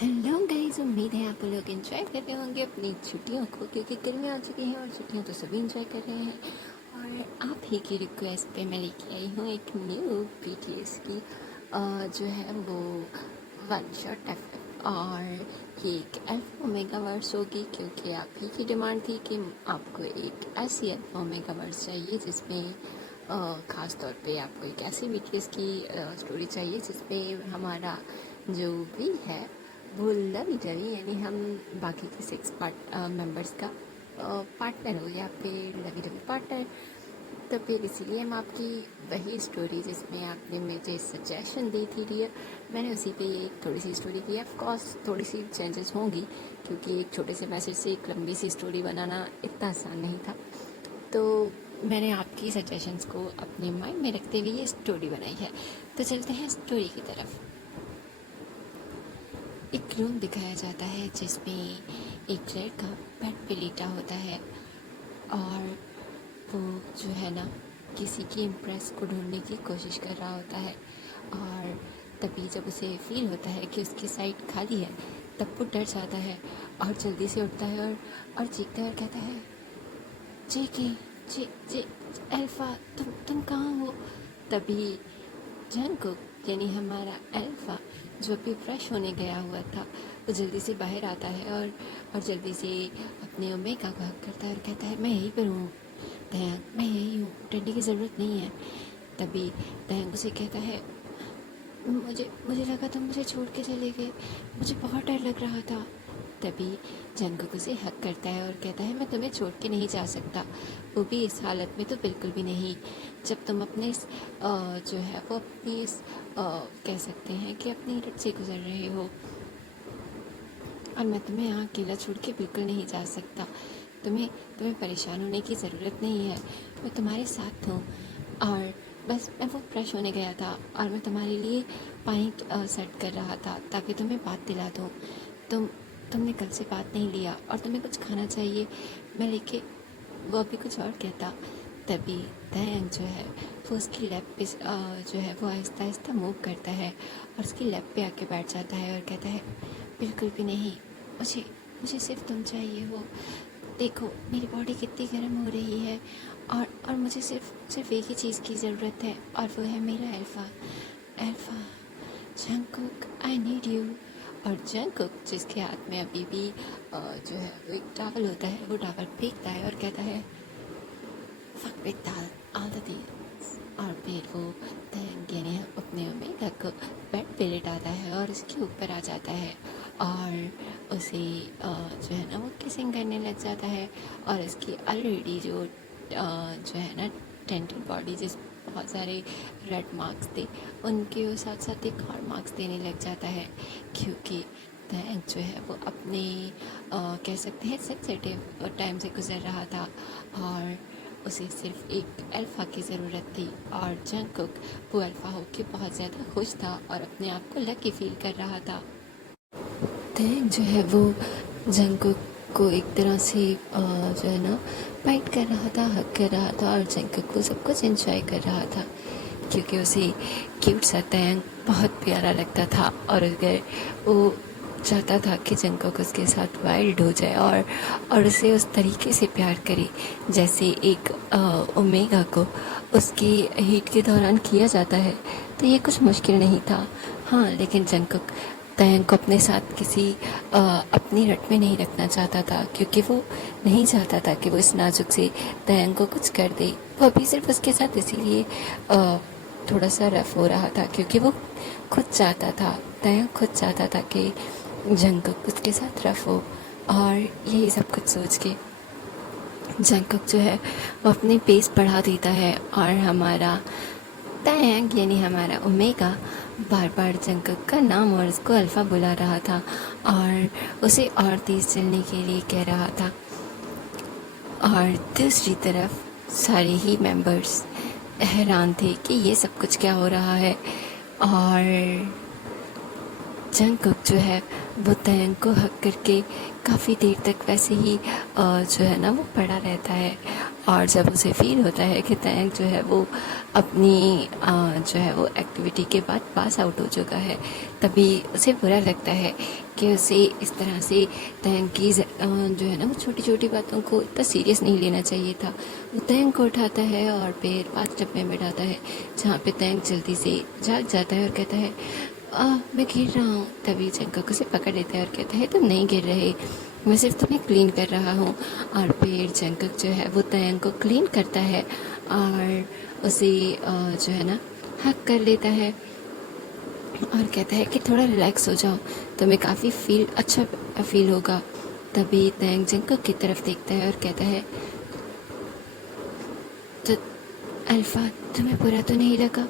Hello guys, उम्मीद है आप लोग एंजॉय कर रहे होंगे अपनी छुट्टियों को, क्योंकि गर्मी आ चुकी है और छुट्टियां तो सभी एंजॉय कर रहे हैं। और आप ही की रिक्वेस्ट पे मैं लेके आई हूँ एक न्यू बीटीएस की जो है वो वन शॉट एफ, और ये एक एल्फा ओमेगा वर्स होगी, क्योंकि आप ही की डिमांड थी कि आपको एक ऐसी एल्फा ओमेगा वर्स चाहिए जिसमें ख़ास तौर पे आपको एक ऐसी बीटीएस की स्टोरी चाहिए जिसमें हमारा जो भी है वो लवी डवी, यानी हम बाकी के 6 पार्ट मेंबर्स का पार्टनर हो, या फिर लवी डवी पार्टनर। तो फिर इसीलिए हम आपकी वही स्टोरी जिसमें आपने मुझे सजेशन दी थी डियर, मैंने उसी पे एक थोड़ी सी स्टोरी की। ऑफ कोर्स थोड़ी सी चेंजेस होंगी, क्योंकि एक छोटे से मैसेज से एक लंबी सी स्टोरी बनाना इतना आसान नहीं था। तो मैंने आपकी सजेशंस को अपने माइंड में रखते हुए ये स्टोरी बनाई है। तो चलते हैं स्टोरी की तरफ। एक रूम दिखाया जाता है जिसमें एक लड़का बेड पे लेटा होता है, और वो जो है ना किसी की इम्प्रेस को ढूंढने की कोशिश कर रहा होता है। और तभी जब उसे फील होता है कि उसकी साइड खाली है, तब वो डर जाता है और जल्दी से उठता है और चीखता है और कहता है, जेके, जे जे अल्फ़ा, तुम कहाँ हो? तभी जंगकुक यानी हमारा अल्फ़ा, जो अभी फ्रेश होने गया हुआ था, वो जल्दी से बाहर आता है और जल्दी से अपने ओमेगा को हक करता है और कहता है, मैं यहीं पर हूँ दयांग, मैं यहीं हूँ, डरने की ज़रूरत नहीं है। तभी दयांग उसे कहता है, मुझे मुझे लगा तुम मुझे छोड़ के चले गए, मुझे बहुत डर लग रहा था। तभी जंगकुक उसे हक करता है और कहता है, मैं तुम्हें छोड़ के नहीं जा सकता, वो भी इस हालत में तो बिल्कुल भी नहीं, जब तुम अपने इस जो है वो अपनी इस कह सकते हैं कि अपनी रट से गुजर रहे हो, और मैं तुम्हें यहाँ अकेला छोड़ के बिल्कुल नहीं जा सकता। तुम्हें तुम्हें परेशान होने की ज़रूरत नहीं है, मैं तुम्हारे साथ हूँ। और बस मैं वो फ्रेश होने गया था और मैं तुम्हारे लिए पानी सेट कर रहा था ताकि तुम्हें बात दिला दूँ। तुमने कल से बात नहीं लिया और तुम्हें कुछ खाना चाहिए, मैं लेके। वो अभी कुछ और कहता, तभी दयांग जो है वो उसकी लैब पे जो है वो आहिस्ता आहिस्ता मूव करता है और उसकी लैब पे आके बैठ जाता है और कहता है, बिल्कुल भी नहीं, मुझे मुझे सिर्फ तुम चाहिए हो। देखो मेरी बॉडी कितनी गर्म हो रही है, और मुझे सिर्फ सिर्फ एक ही चीज़ की ज़रूरत है, और वो है मेरा alpha. Alpha, Jungkook, I need you. और जंगकुक, जिसके हाथ में अभी भी जो है वो एक टावल होता है, वो टावल फेंकता है और कहता है, fuck with all the things. और फिर वो दयांग यानी अपने ओमेगा को बेड पे लेटाता है और उसके ऊपर आ जाता है और उसे जो है ना वो किसिंग करने लग जाता है। और उसकी ऑलरेडी जो है ना टेंटेड बॉडी, जिस बहुत सारे रेड मार्क्स थे, उनके साथ साथ एक और मार्क्स देने लग जाता है, क्योंकि दयांग जो है वो अपने कह सकते हैं सेंसिटिव टाइम से गुजर रहा था, और उसे सिर्फ एक अल्फ़ा की ज़रूरत थी। और जंगकुक वो अल्फ़ा होके बहुत ज़्यादा खुश था और अपने आप को लकी फील कर रहा था। दयांग जो है वो जंगकुक को एक तरह से जो है ना फाइट कर रहा था, हक कर रहा था, और जंगकुक को सब कुछ एंजॉय कर रहा था, क्योंकि उसे क्यूट सा दयांग बहुत प्यारा लगता था। और अगर वो चाहता था कि जंगकुक उसके साथ वाइल्ड हो जाए और उसे उस तरीके से प्यार करे जैसे एक ओमेगा को उसकी हीट के दौरान किया जाता है, तो ये कुछ मुश्किल नहीं था। हाँ, लेकिन जंगकुक दयांग को अपने साथ किसी अपनी रट में नहीं रखना चाहता था, क्योंकि वो नहीं चाहता था कि वो इस नाजुक से दयांग को कुछ कर दे। वो अभी सिर्फ उसके साथ इसीलिए थोड़ा सा रफ हो रहा था, क्योंकि वो खुद चाहता था, दयांग खुद चाहता था कि जंगकुक उसके साथ रफ हो। और यही सब कुछ सोच के जंगकुक जो है वो अपनी पेस बढ़ा देता है, और हमारा दयांग यानी हमारा ओमेगा बार बार जंगकुक का नाम और उसको अल्फ़ा बुला रहा था और उसे और तेज़ चलने के लिए कह रहा था। और दूसरी तरफ सारे ही मेंबर्स हैरान थे कि ये सब कुछ क्या हो रहा है। और जंगकुक जो है वो दयांग को हक करके काफ़ी देर तक वैसे ही जो है ना वो पड़ा रहता है। और जब उसे फील होता है कि दयांग जो है वो अपनी जो है वो एक्टिविटी के बाद पास आउट हो चुका है, तभी उसे बुरा लगता है कि उसे इस तरह से तयंग की जो है ना वो छोटी छोटी बातों को इतना सीरियस नहीं लेना चाहिए था। वो तयंग को उठाता है और फिर बाथटब में बैठाता है, जहाँ पे तयंग जल्दी से जाग जाता है और कहता है मैं गिर रहा हूँ। तभी जंगकुक उसे पकड़ लेता है और कहता है तुम नहीं गिर रहे, मैं सिर्फ तुम्हें क्लीन कर रहा हूँ। और फिर जंगकुक जो है वो तयंग को क्लीन करता है और उसे जो है ना हक कर लेता है और कहता है कि थोड़ा रिलैक्स हो जाओ, तुम्हें काफ़ी अच्छा फील होगा। तभी तयंग जंगकुक की तरफ देखता है और कहता है तो अल्फ़ा, तुम्हें बुरा तो नहीं लगा?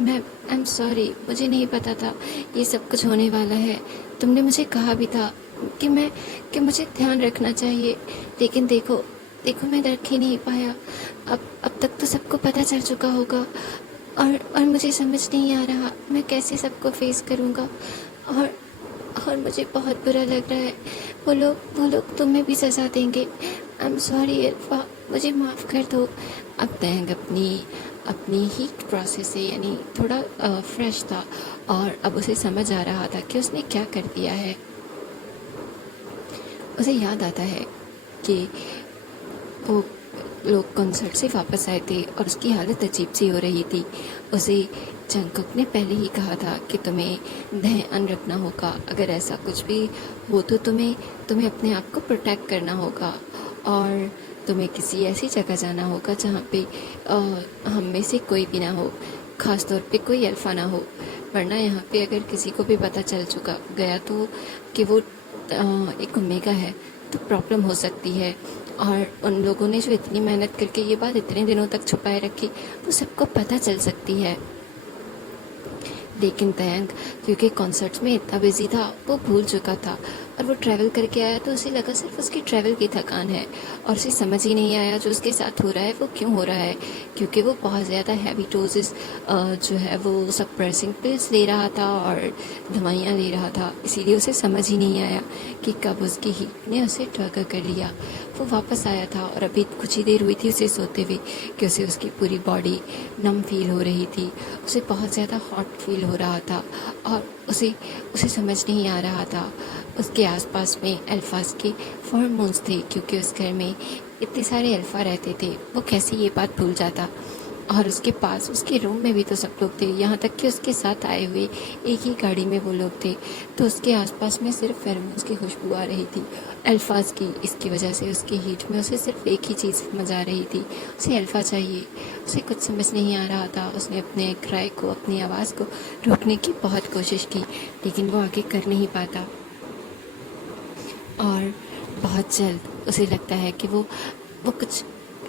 मैं आई एम सॉरी, मुझे नहीं पता था ये सब कुछ होने वाला है। तुमने मुझे कहा भी था कि मुझे ध्यान रखना चाहिए, लेकिन देखो मैं रख ही नहीं पाया। अब तक तो सबको पता चल चुका होगा और मुझे समझ नहीं आ रहा मैं कैसे सबको फेस करूँगा। और मुझे बहुत बुरा लग रहा है, वो लोग तुम्हें भी सज़ा देंगे। आई एम सॉरी अल्फ़ा, मुझे माफ़ कर दो। अब तयंग अपनी हीट प्रोसेस से यानी थोड़ा फ्रेश था और अब उसे समझ आ रहा था कि उसने क्या कर दिया है। उसे याद आता है कि वो लोग कॉन्सर्ट से वापस आए थे और उसकी हालत अजीब सी हो रही थी। उसे जंगकुक ने पहले ही कहा था कि तुम्हें ध्यान रखना होगा, अगर ऐसा कुछ भी हो तो तुम्हें अपने आप को प्रोटेक्ट करना होगा और तुम्हें किसी ऐसी जगह जाना होगा जहाँ पे हम में से कोई भी ना हो, ख़ास तौर पे कोई अल्फ़ा ना हो, वरना यहाँ पे अगर किसी को भी पता चल चुका गया तो कि वो एक ओमेगा है तो प्रॉब्लम हो सकती है। और उन लोगों ने जो इतनी मेहनत करके ये बात इतने दिनों तक छुपाए रखी वो सबको पता चल सकती है। लेकिन तयंग क्योंकि कॉन्सर्ट्स में इतना बिजी था वो भूल चुका था और वो ट्रैवल करके आया तो उसे लगा सिर्फ उसकी ट्रैवल की थकान है और उसे समझ ही नहीं आया जो उसके साथ हो रहा है वो क्यों हो रहा है, क्योंकि वो बहुत ज़्यादा हैवी डोजेस जो है वो सप्रेसिंग पिल्स ले रहा था और दवाइयाँ ले रहा था, इसीलिए उसे समझ ही नहीं आया कि कब उसकी हीट ने उसे ट्रिगर कर लिया। वो वापस आया था और अभी कुछ ही देर हुई थी उसे सोते हुए कि उसे उसकी पूरी बॉडी नम फील हो रही थी, उसे बहुत ज़्यादा हॉट फील हो रहा था और उसे समझ नहीं आ रहा था। उसके आसपास में अल्फाज के फॉर्मोन्स थे क्योंकि उस घर में इतने सारे अल्फ़ा रहते थे, वो कैसे ये बात भूल जाता। और उसके पास उसके रूम में भी तो सब लोग थे, यहाँ तक कि उसके साथ आए हुए एक ही गाड़ी में वो लोग थे, तो उसके आसपास में सिर्फ फेरोमोन्स की खुशबू आ रही थी अल्फाज की। इसकी वजह से उसकी हीट में उसे सिर्फ एक ही चीज़ समझ आ रही थी, उसे अल्फ़ा चाहिए। उसे कुछ समझ नहीं आ रहा था। उसने अपने क्राई को, अपनी आवाज़ को रोकने की बहुत कोशिश की लेकिन वो आगे कर नहीं पाता और बहुत जल्द उसे लगता है कि वो कुछ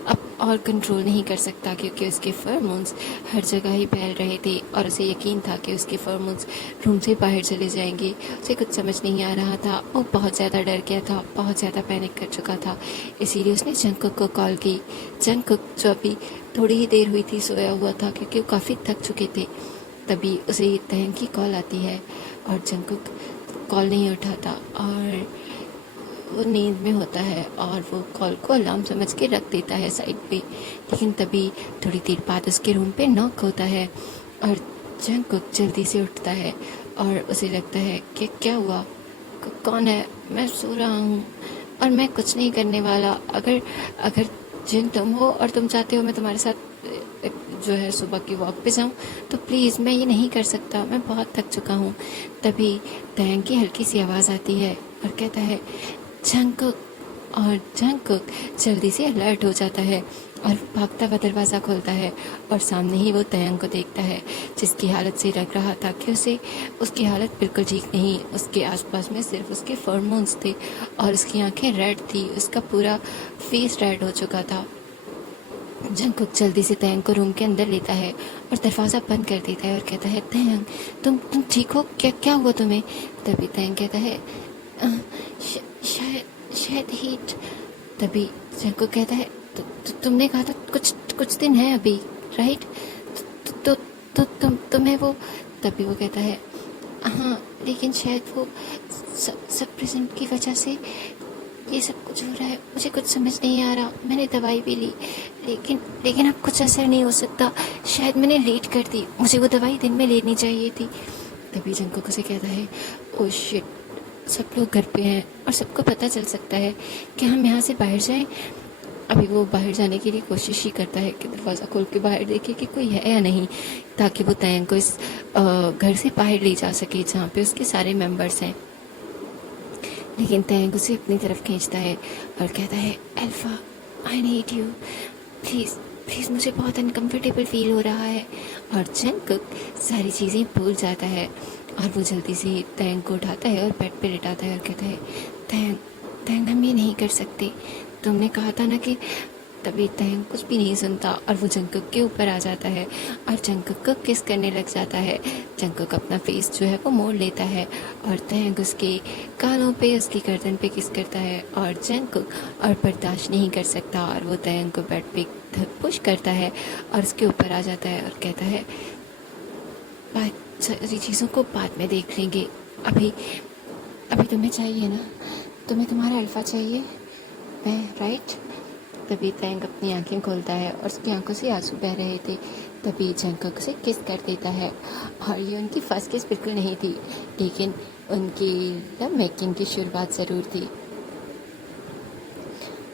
अब और कंट्रोल नहीं कर सकता क्योंकि उसके फेरोमोन्स हर जगह ही फैल रहे थे और उसे यकीन था कि उसके फेरोमोन्स रूम से बाहर चले जाएंगे। उसे कुछ समझ नहीं आ रहा था, वो बहुत ज़्यादा डर गया था, बहुत ज़्यादा पैनिक कर चुका था। इसीलिए उसने जंगकुक को कॉल की। जंगकुक जो अभी थोड़ी ही देर हुई थी सोया हुआ था क्योंकि वो काफ़ी थक चुके थे। तभी उसे तयंग की कॉल आती है और जंगकुक कॉल नहीं उठाता और वो नींद में होता है और वो कॉल को अलार्म समझ के रख देता है साइड पे। लेकिन तभी थोड़ी देर बाद उसके रूम पे नॉक होता है और जंगकुक जल्दी से उठता है और उसे लगता है कि क्या हुआ, कौन है, मैं सो रहा हूँ और मैं कुछ नहीं करने वाला। अगर जिन तुम हो और तुम चाहते हो मैं तुम्हारे साथ जो है सुबह की वॉक पे जाऊँ तो प्लीज़, मैं ये नहीं कर सकता, मैं बहुत थक चुका हूँ। तभी तयंग की हल्की सी आवाज़ आती है और कहता है जंगकुक, और जंगकुक जल्दी से अलर्ट हो जाता है और भागता हुआ दरवाज़ा खोलता है और सामने ही वो तयंग को देखता है जिसकी हालत से लग रहा था कि उसकी हालत बिल्कुल ठीक नहीं। उसके आसपास में सिर्फ उसके फॉर्मोन्स थे और उसकी आंखें रेड थी, उसका पूरा फेस रेड हो चुका था। जंगकुक जल्दी से तयंग को रूम के अंदर लेता है और दरवाज़ा बंद कर देता है और कहता है तयंग, तुम ठीक हो? क्या हुआ तुम्हें? तभी तयंग कहता है शायद हीट। तभी जंगकुक कहता है तुमने कहा था कुछ दिन है अभी, राइट? तो तुम्हें वो। तभी वो कहता है हाँ, लेकिन शायद वो सब प्रेजेंट की वजह से ये सब कुछ हो रहा है, मुझे कुछ समझ नहीं आ रहा। मैंने दवाई भी ली लेकिन अब कुछ असर नहीं हो सकता, शायद मैंने लेट कर दी, मुझे वो दवाई दिन में लेनी चाहिए थी। तभी जंगकुक उसे कहता है ओह शिट, सब लोग घर पे हैं और सबको पता चल सकता है कि हम यहाँ से बाहर जाएं। अभी वो बाहर जाने के लिए कोशिश ही करता है कि दरवाज़ा खोल के बाहर देखे कि कोई है या नहीं, ताकि वो तयंग को इस घर से बाहर ले जा सके जहाँ पे उसके सारे मेंबर्स हैं। लेकिन तयंग उसे अपनी तरफ खींचता है और कहता है, alpha, I need you, please please, मुझे बहुत अनकम्फर्टेबल फील हो रहा है। और जंगकुक सारी चीज़ें भूल जाता है और वो जल्दी से तयंग को उठाता है और बेड पे लिटाता है और कहता है, तयंग तयंग, हम ये नहीं कर सकते, तुमने कहा था ना कि। तभी तयंग कुछ भी नहीं सुनता और वो जंगकुक के ऊपर आ जाता है और जंगकुक को किस करने लग जाता है। जंगकुक अपना फेस जो है वो मोड़ लेता है और तयंग उसके कानों पे, उसकी गर्दन पे किस करता है और जंगकुक और बर्दाश्त नहीं कर सकता और वो तयंग को बेड पे पुश करता है और उसके ऊपर आ जाता है और कहता है, सारी चीज़ों को बाद में देख लेंगे, अभी अभी तुम्हें चाहिए ना, तुम्हें तुम्हारा अल्फा चाहिए, मैं राइट। तभी तयंग अपनी आंखें खोलता है और उसकी आंखों से आंसू बह रहे थे। तभी जंगकुक उसे किस कर देता है और ये उनकी फर्स्ट किस बिल्कुल नहीं थी, लेकिन उनकी लव मेकिंग की शुरुआत ज़रूर थी।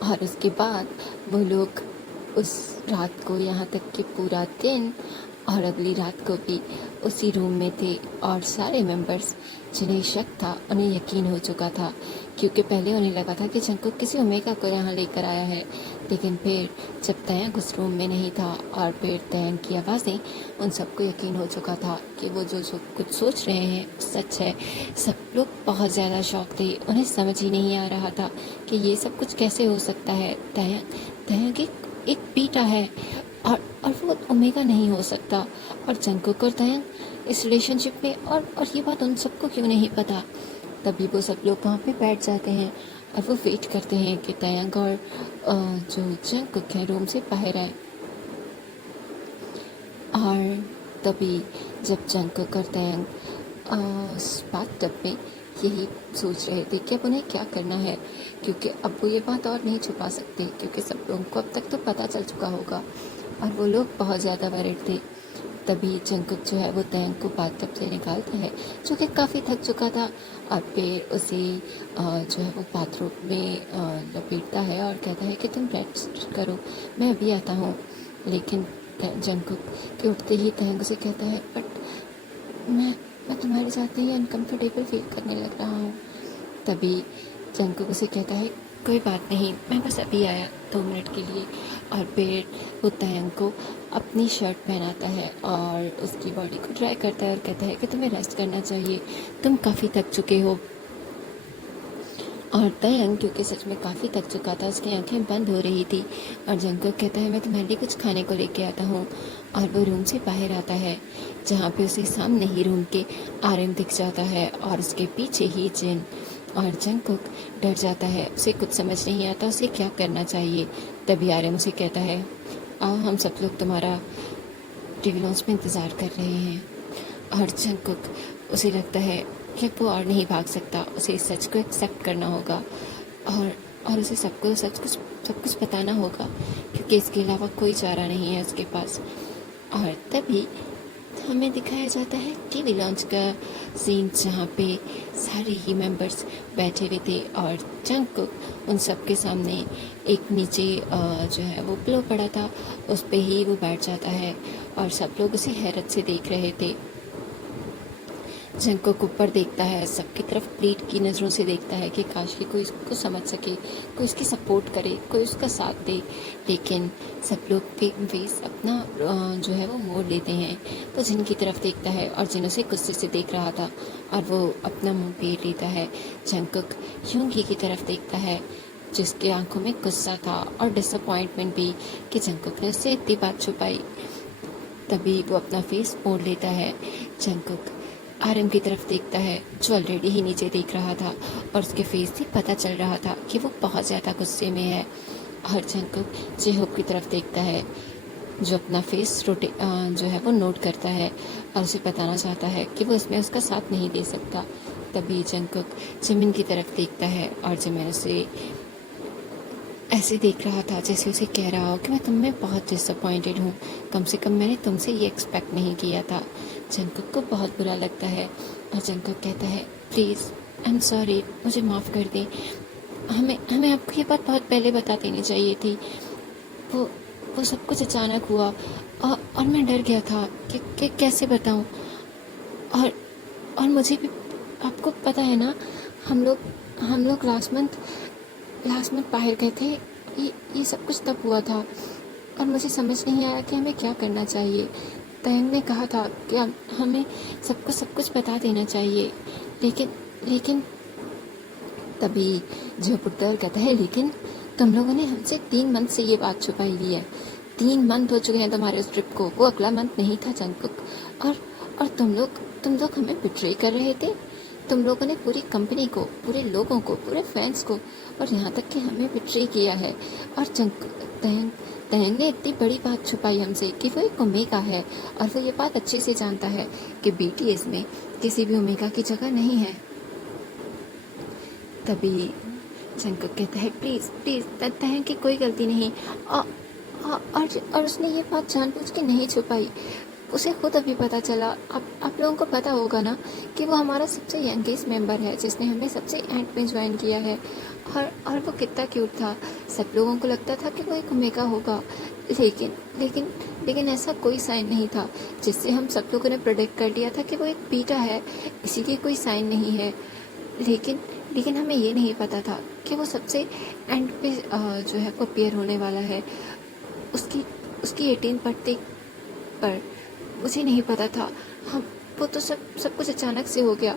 और उसके बाद वो लोग उस रात को, यहाँ तक कि पूरा दिन और अगली रात को भी उसी रूम में थे और सारे मेंबर्स जिन्हें शक था उन्हें यकीन हो चुका था, क्योंकि पहले उन्हें लगा था कि जंगकुक किसी ओमेगा को यहाँ लेकर आया है। लेकिन फिर जब तयंग उस रूम में नहीं था और फिर तयंग की आवाज़ें, उन सबको यकीन हो चुका था कि वो जो कुछ सोच रहे हैं सच है। सब लोग बहुत ज़्यादा शॉक थे, उन्हें समझ ही नहीं आ रहा था कि ये सब कुछ कैसे हो सकता है। तयंग एक बीटा है और वो ओमेगा नहीं हो सकता, और जंगकुक और तयंग इस रिलेशनशिप में, और ये बात उन सबको क्यों नहीं पता। तभी वो सब लोग वहाँ पे बैठ जाते हैं और वो वेट करते हैं कि तयंग और जो जंगकुक है रूम से बाहर आए। और तभी जब जंगकुक और तयंग उस बाथटब में यही सोच रहे थे कि अब उन्हें क्या करना है, क्योंकि अब वो ये बात और नहीं छुपा सकते, क्योंकि सब लोगों को अब तक तो पता चल चुका होगा और वो लोग बहुत ज़्यादा वरिड थे। तभी जंगकुक जो है वो तयंग को बाथटब से निकालता है, जो कि काफ़ी थक चुका था, और फिर उसे जो है वो बाथरूम में लपेटता है और कहता है कि तुम रेस्ट करो, मैं अभी आता हूँ। लेकिन जंगकुक के उठते ही तयंग उसे कहता है, बट मैं तुम्हारे साथ ही अनकम्फर्टेबल फील करने लग रहा हूँ। तभी जंगकुक उसे कहता है, कोई बात नहीं, मैं बस अभी आया 2 मिनट के लिए। और फिर वो तयंग को अपनी शर्ट पहनाता है और उसकी बॉडी को ड्राई करता है और कहता है कि तुम्हें रेस्ट करना चाहिए, तुम काफ़ी थक चुके हो। और तयंग क्योंकि सच में काफ़ी थक चुका था, उसकी आंखें बंद हो रही थी, और जंगकुक कहता है, मैं तुम्हारे लिए कुछ खाने को लेके आता हूँ। और वो रूम से बाहर आता है, जहाँ पे उसे सामने ही रूम के आर्यन दिख जाता है और उसके पीछे ही जिन। और जंगकुक डर जाता है, उसे कुछ समझ नहीं आता उसे क्या करना चाहिए। तभी आर्यन उसे कहता है, हम सब लोग तुम्हारा टीवी लॉन्च में इंतज़ार कर रहे हैं। और जंगकुक, उसे लगता है कि वो और नहीं भाग सकता, उसे इस सच को एक्सेप्ट करना होगा और उसे सब कुछ बताना होगा, क्योंकि इसके अलावा कोई चारा नहीं है उसके पास। और तभी हमें दिखाया जाता है टीवी लॉन्च का सीन, जहाँ पे सारे ही मेंबर्स बैठे हुए थे और जंगकुक उन सब के सामने एक नीचे जो है वो पिलो पड़ा था, उस पे ही वो बैठ जाता है और सब लोग उसे हैरत से देख रहे थे। जंगकुक ऊपर देखता है, सबकी तरफ प्लीट की नज़रों से देखता है कि काश कि कोई इसको समझ सके, कोई इसकी सपोर्ट करे, कोई उसका साथ दे। लेकिन सब लोग फेस अपना जो है वो मोड़ लेते हैं। तो जिन की तरफ देखता है और जिन उसे गुस्से से देख रहा था और वो अपना मुंह फेर लेता है। जंगकुक यूंगी की तरफ देखता है, जिसके आंखों में गुस्सा था और डिसअपॉइंटमेंट भी कि जंगकुक ने उससे इतनी बात छुपाई। तभी वो अपना फेस मोड़ लेता है। जंगकुक आर्यन की तरफ देखता है, जो ऑलरेडी ही नीचे देख रहा था, और उसके फेस से पता चल रहा था कि वो बहुत ज़्यादा गुस्से में है। और जंगकुक जेहोप की तरफ देखता है, जो अपना फेस जो है वो नोट करता है और उसे बताना चाहता है कि वो इसमें उसका साथ नहीं दे सकता। तभी जंगकुक जिमिन की तरफ देखता है और जिमिन उसे ऐसे देख रहा था जैसे उसे कह रहा हो कि मैं तुम में बहुत डिसअपॉइंटेड हूँ, कम से कम मैंने तुमसे ये एक्सपेक्ट नहीं किया था। जंगकुक को बहुत बुरा लगता है और जंगकुक कहता है, प्लीज़ आई एम सॉरी, मुझे माफ़ कर दें। हमें हमें आपको ये बात बहुत पहले बता देनी चाहिए थी। वो वो सब कुछ अचानक हुआ और मैं डर गया था कि कैसे बताऊं। और और मुझे भी, आपको पता है ना, हम लोग लास्ट मंथ बाहर गए थे। ये सब कुछ तब हुआ था और मुझे समझ नहीं आया कि हमें क्या करना चाहिए। तयंग ने कहा था कि हमें सब कुछ बता देना चाहिए, लेकिन लेकिन तभी जो पुत्र कहता है, लेकिन तुम लोगों ने हमसे 3 मंथ से ये बात छुपाई हुई है। 3 मंथ हो चुके हैं तुम्हारे उस ट्रिप को, वो अगला मंथ नहीं था जंगकुक। और तुम लोग हमें बिट्रे कर रहे थे। तुम लोगों ने पूरी कंपनी को, पूरे लोगों को, पूरे फैंस को, और यहाँ तक कि हमें बिट्रे किया है। और तयंग ने इतनी बड़ी बात छुपाई हमसे कि वो एक ओमेगा है, और वो ये बात अच्छे से जानता है कि बीटीएस में किसी भी ओमेगा की जगह नहीं है। तभी जंगकुक कहता है, प्लीज़ प्लीज़, तयंग की कोई गलती नहीं। और उसने ये बात जानबूझ के नहीं छुपाई। उसे खुद अभी पता चला। आप लोगों को पता होगा ना कि वो हमारा सबसे यंगेस्ट मेंबर है, जिसने हमें सबसे एंड में ज्वाइन किया है। और वो कितना क्यूट था। सब लोगों को लगता था कि वो एक ओमेगा होगा, लेकिन लेकिन लेकिन ऐसा कोई साइन नहीं था, जिससे हम सब लोगों ने प्रेडिक्ट कर लिया था कि वो एक बीटा है, इसीलिए कोई साइन नहीं है। लेकिन हमें ये नहीं पता था कि वो सबसे एंड पे जो है वो अपीयर होने वाला है। उसकी 18 बर्थडे पर मुझे नहीं पता था। हम वो तो सब कुछ अचानक से हो गया।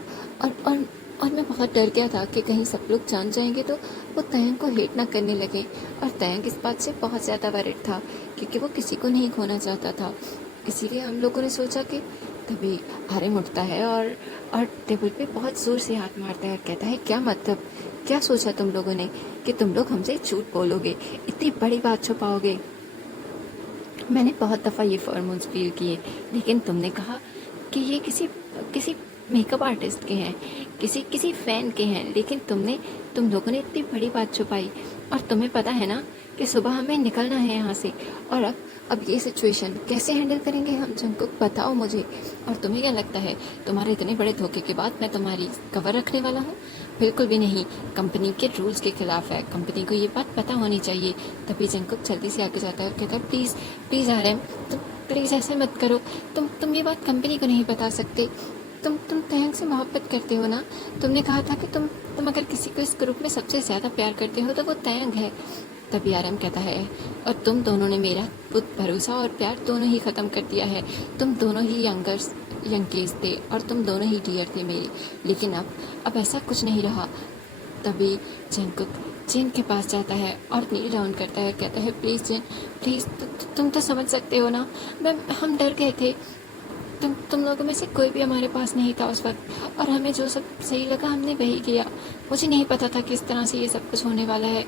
और मैं बहुत डर गया था कि कहीं सब लोग जान जाएंगे तो वो तयंग को हेट ना करने लगे। और तयंग इस बात से बहुत ज़्यादा वरिड था, क्योंकि वो किसी को नहीं खोना चाहता था। इसीलिए हम लोगों ने सोचा कि, तभी आर्यन उठता है और टेबल पे बहुत ज़ोर से हाथ मारता है और कहता है, क्या मतलब, क्या सोचा तुम लोगों ने कि तुम लोग हमसे झूठ बोलोगे, इतनी बड़ी बात छुपाओगे। मैंने बहुत दफ़ा ये फॉर्मूल्स फील किए, लेकिन तुमने कहा कि ये किसी मेकअप आर्टिस्ट के हैं, किसी फ़ैन के हैं, लेकिन तुम लोगों ने इतनी बड़ी बात छुपाई। और तुम्हें पता है ना कि सुबह हमें निकलना है यहाँ से। और अब ये सिचुएशन कैसे हैंडल करेंगे हम, जंगकुक बताओ मुझे। और तुम्हें क्या लगता है, तुम्हारे इतने बड़े धोखे के बाद मैं तुम्हारी कवर रखने वाला हूँ? बिल्कुल भी नहीं। कंपनी के रूल्स के खिलाफ है, कंपनी को ये बात पता होनी चाहिए। तभी जंगकुक जल्दी से आगे जाता है और कहता है, प्लीज़ प्लीज़ आर्यन, तुम प्लीज़ ऐसे मत करो। तुम ये बात कंपनी को नहीं बता सकते। तुम तयंग से मोहब्बत करते हो ना। तुमने कहा था कि तुम अगर किसी को इस ग्रुप में सबसे ज़्यादा प्यार करते हो तो वो तयंग है। तभी आर्यन कहता है, और तुम दोनों ने मेरा भरोसा और प्यार दोनों ही ख़त्म कर दिया है। तुम दोनों ही यंगेस्ट थे और तुम दोनों ही डियर थे मेरे। लेकिन अब ऐसा कुछ नहीं रहा। तभी जंगकुक जिन के पास जाता है और नील डाउन करता है, कहता है, प्लीज़ जिन, प्लीज़, तुम तो समझ सकते हो ना, हम डर गए थे। तुम लोगों में से कोई भी हमारे पास नहीं था उस वक्त, और हमें जो सब सही लगा हमने वही किया। मुझे नहीं पता था कि इस तरह से ये सब कुछ होने वाला है।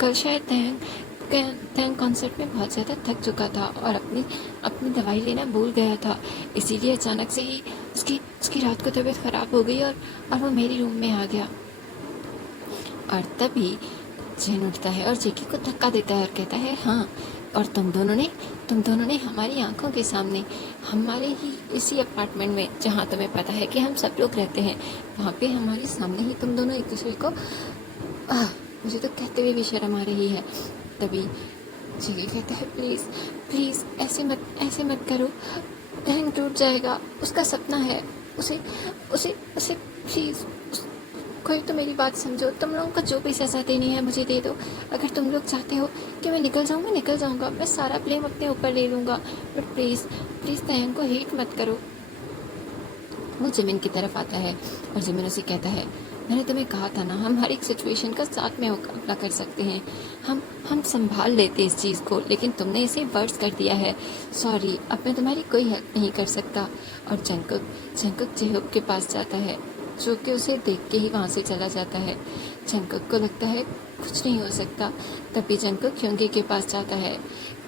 कल शायद तयंग कॉन्सर्ट में बहुत ज़्यादा थक चुका था और अपनी दवाई लेना भूल गया था। इसीलिए अचानक से ही उसकी रात को तबीयत ख़राब हो गई और वो मेरे रूम में आ गया। और तभी जिन उठता है और जेकी को धक्का देता है और कहता है, हाँ, और तुम दोनों ने हमारी आंखों के सामने, हमारे ही इसी अपार्टमेंट में जहाँ तुम्हें पता है कि हम सब लोग रहते हैं, वहाँ पे हमारे सामने ही तुम दोनों एक दूसरे को, मुझे तो कहते हुए भी शर्म आ रही है। तभी जेकी कहता है, प्लीज़ प्लीज़ ऐसे मत करो, तयंग टूट जाएगा, उसका सपना है, उसे प्लीज़, कोई तो मेरी बात समझो। तुम लोगों को जो भी सज़ा देनी है मुझे दे दो। अगर तुम लोग चाहते हो कि मैं निकल जाऊँ, मैं निकल जाऊँगा, मैं सारा ब्लेम अपने ऊपर ले लूँगा, बट प्लीज़ प्लीज़ तयंग को हेट मत करो। वो जिमिन की तरफ आता है और जिमिन उसे कहता है, मैंने तुम्हें कहा था ना, हम हर एक सिचुएशन का साथ में मुकाबला कर सकते हैं, हम संभाल लेते इस चीज़ को, लेकिन तुमने इसे वर्स कर दिया है। सॉरी, अब मैं तुम्हारी कोई हेल्प नहीं कर सकता। और जंगकुक जेहोब के पास जाता है, जो कि उसे देख के ही वहाँ से चला जाता है। जंगकुक को लगता है कुछ नहीं हो सकता। तभी जंगकुक योंगी के पास जाता है,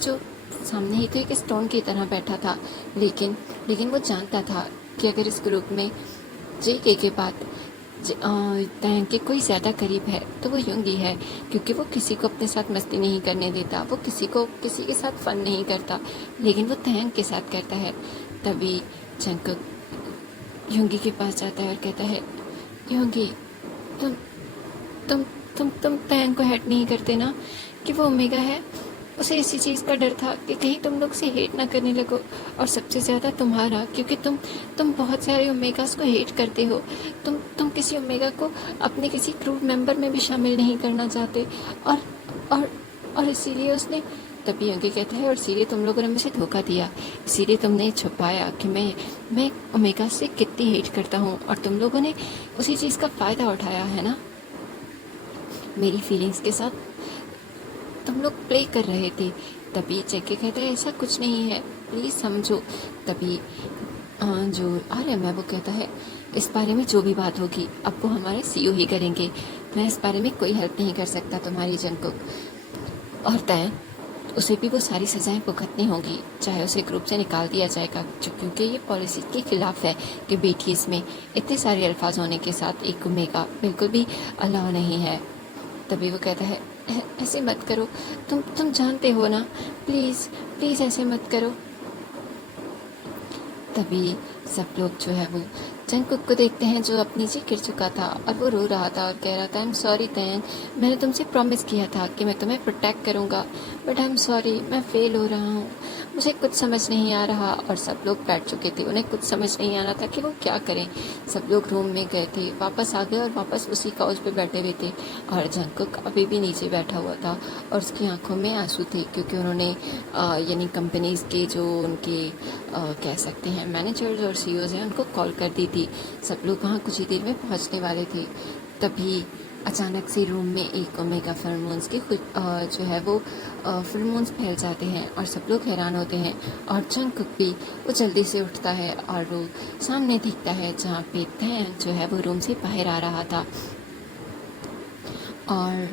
जो सामने ही तो एक स्टोन की तरह बैठा था, लेकिन वो जानता था कि अगर इस ग्रुप में जेके के बाद तयंग के कोई ज़्यादा करीब है तो वो योंगी है, क्योंकि वो किसी को अपने साथ मस्ती नहीं करने देता, वो किसी के साथ फन नहीं करता, लेकिन वो तयंग के साथ करता है। तभी जंगकुक योंगी के पास जाता है और कहता है, योंगी, तुम तुम तैन को हेट नहीं करते ना कि वो ओमेगा है। उसे इसी चीज़ का डर था कि कहीं तुम लोग से हेट ना करने लगो, और सबसे ज़्यादा तुम्हारा, क्योंकि तुम बहुत सारे ओमेगास को हेट करते हो। तुम किसी ओमेगा को अपने किसी क्रू मेंबर में भी शामिल नहीं करना चाहते, और और और इसीलिए उसने, तभी आगे कहता है, और इसीलिए तुम लोगों ने मुझे धोखा दिया, इसीलिए तुमने छुपाया कि मैं ओमेगा से कितनी हेट करता हूँ, और तुम लोगों ने उसी चीज़ का फ़ायदा उठाया है ना। मेरी फीलिंग्स के साथ तुम लोग प्ले कर रहे थे। तभी जैके कहता है ऐसा कुछ नहीं है, प्लीज़ समझो। तभी जो आर्यम है वो कहता है इस बारे में जो भी बात होगी अब वो हमारे सीईओ ही करेंगे, मैं इस बारे में कोई हेल्प नहीं कर सकता तुम्हारी जंगकुक। और तय उसे भी वो सारी सज़ाएं भुगतनी होंगी, चाहे उसे ग्रुप से निकाल दिया जाएगा, क्योंकि ये पॉलिसी के खिलाफ है कि बीटीएस में इतने सारे अल्फाज होने के साथ एक ओमेगा बिल्कुल भी अलाउ नहीं है। तभी वो कहता है ऐसे मत करो, तुम जानते हो ना, प्लीज़ प्लीज़ ऐसे मत करो। तभी सब लोग जो है वो जंगकुक को देखते हैं जो अब नीचे गिर चुका था, और वो रो रहा था और कह रहा था आई एम सॉरी तैन, मैंने तुमसे प्रॉमिस किया था कि मैं तुम्हें प्रोटेक्ट करूँगा, बट आई एम सॉरी, मैं फेल हो रहा हूँ, मुझे कुछ समझ नहीं आ रहा। और सब लोग बैठ चुके थे, उन्हें कुछ समझ नहीं आ रहा था कि वो क्या करें। सब लोग रूम में गए थे, वापस आ गए और वापस उसी काउच पे बैठे हुए थे, और जंगकुक अभी भी नीचे बैठा हुआ था और उसकी आंखों में आंसू थे, क्योंकि उन्होंने यानी कंपनीज़ के जो उनके कह सकते हैं मैनेजर्स और सीईओज हैं उनको कॉल कर दी थी। सब लोग वहाँ कुछ ही देर में पहुँचने वाले थे। तभी अचानक से रूम में एक ओमेगा फेरोमोन्स के कुछ जो है वो फेरोमोन्स फैल जाते हैं, और सब लोग हैरान होते हैं। और जंगकुक भी वो जल्दी से उठता है और वो सामने दिखता है जहाँ पे तैन जो है वो रूम से बाहर आ रहा था, और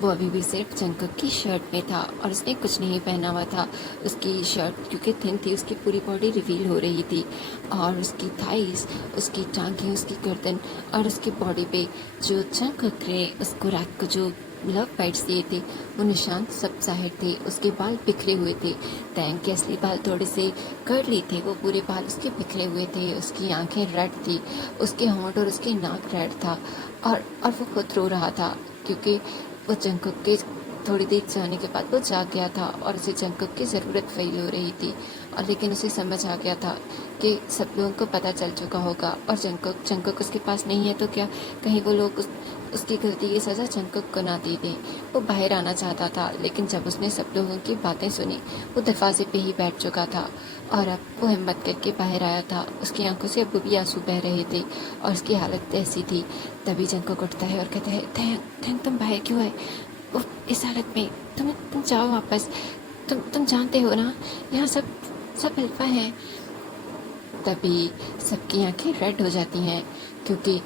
वो अभी भी सिर्फ जंगकुक की शर्ट में था और उसने कुछ नहीं पहना हुआ था। उसकी शर्ट क्योंकि थिन थी, उसकी पूरी बॉडी रिवील हो रही थी, और उसकी थाइस, उसकी टांगें, उसकी गर्दन और उसकी बॉडी पे जो जंगकुक ने उसको रैक को जो लव बाइट्स दिए थे वो निशान सब जाहिर थे। उसके बाल बिखरे हुए थे, तैंग के असली बाल थोड़े से कर्ली थे, वो पूरे बाल उसके बिखरे हुए थे। उसकी आंखें रेड थी, उसके होंठ और उसके नाक रेड था, और वो खुद रो रहा था, क्योंकि वो जंगकुक के थोड़ी देर जाने के बाद वो जाग गया था और उसे जंगकुक की ज़रूरत फील हो रही थी। और लेकिन उसे समझ आ गया था कि सब लोगों को पता चल चुका होगा, और जंगकुक उसके पास नहीं है तो क्या कहीं वो लोग उसकी गलती की सज़ा जंगकुक को ना दे दें। वो बाहर आना चाहता था, लेकिन जब उसने सब लोगों की बातें सुनी वो दरवाजे पे ही बैठ चुका था, और अब वो हिम्मत करके बाहर आया था। उसकी आंखों से अब भी आंसू बह रहे थे और उसकी हालत ऐसी थी। तभी जंगकुक उठता है और कहता है थैंक तुम बाहर क्यों आए इस हालत में, तुम जाओ वापस, तुम जानते हो ना यहाँ सब अल्फा है। तभी सबकी आंखें रेड हो जाती हैं, क्योंकि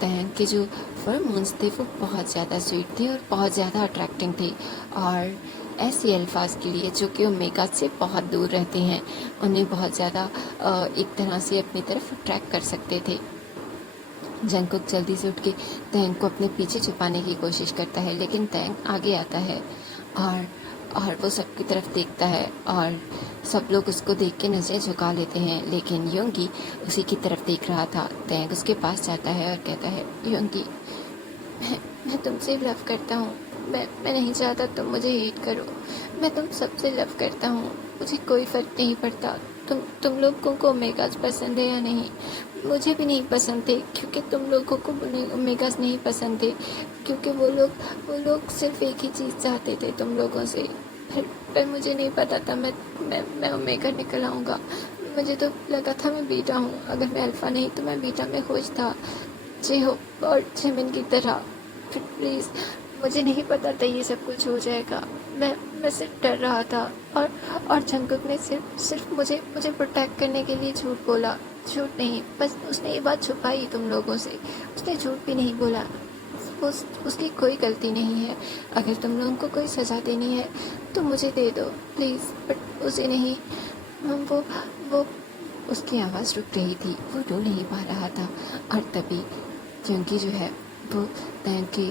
तैन के जो फेरोमोन्स थे वो बहुत ज़्यादा स्वीट थे और बहुत ज़्यादा अट्रैक्टिंग थे, और ऐसे अल्फाज के लिए जो कि ओमेगा से बहुत दूर रहते हैं उन्हें बहुत ज़्यादा एक तरह से अपनी तरफ अट्रैक्ट कर सकते थे। जंगकुक जल्दी से उठ के तैंग को अपने पीछे छुपाने की कोशिश करता है, लेकिन तैंग आगे आता है और वो सबकी तरफ देखता है, और सब लोग उसको देख के नज़रें झुका लेते हैं, लेकिन योंगी उसी की तरफ देख रहा था। तैंग उसके पास जाता है और कहता है योंगी, मैं तुमसे लव करता हूँ, मैं नहीं चाहता तुम मुझे हेट करो, मैं तुम सबसे लव करता हूँ, मुझे कोई फ़र्क नहीं पड़ता तुम लोगों को ओमेगास पसंद है या नहीं। मुझे भी नहीं पसंद थे, क्योंकि तुम लोगों को ओमेगास नहीं पसंद थे, क्योंकि वो लोग सिर्फ एक ही चीज़ चाहते थे तुम लोगों से। पर मुझे नहीं पता था मैं ओमेगा निकल आऊँगा। मुझे तो लगा था मैं बीटा हूँ, अगर मैं अल्फ़ा नहीं तो मैं बीटा में खुश था, जेहोप और जेमिन की तरह। फिर प्लीज़, मुझे नहीं पता था ये सब कुछ हो जाएगा, मैं सिर्फ डर रहा था, और जंगकुक ने सिर्फ मुझे प्रोटेक्ट करने के लिए झूठ बोला। झूठ नहीं, बस उसने ये बात छुपाई तुम लोगों से, उसने झूठ भी नहीं बोला। उसकी कोई गलती नहीं है। अगर तुम लोगों को कोई सज़ा देनी है तो मुझे दे दो प्लीज़, बट उसे नहीं। वो उसकी आवाज़ रुक रही थी, वो रो नहीं पा रहा था। और तभी क्योंकि जो है वो तैंग के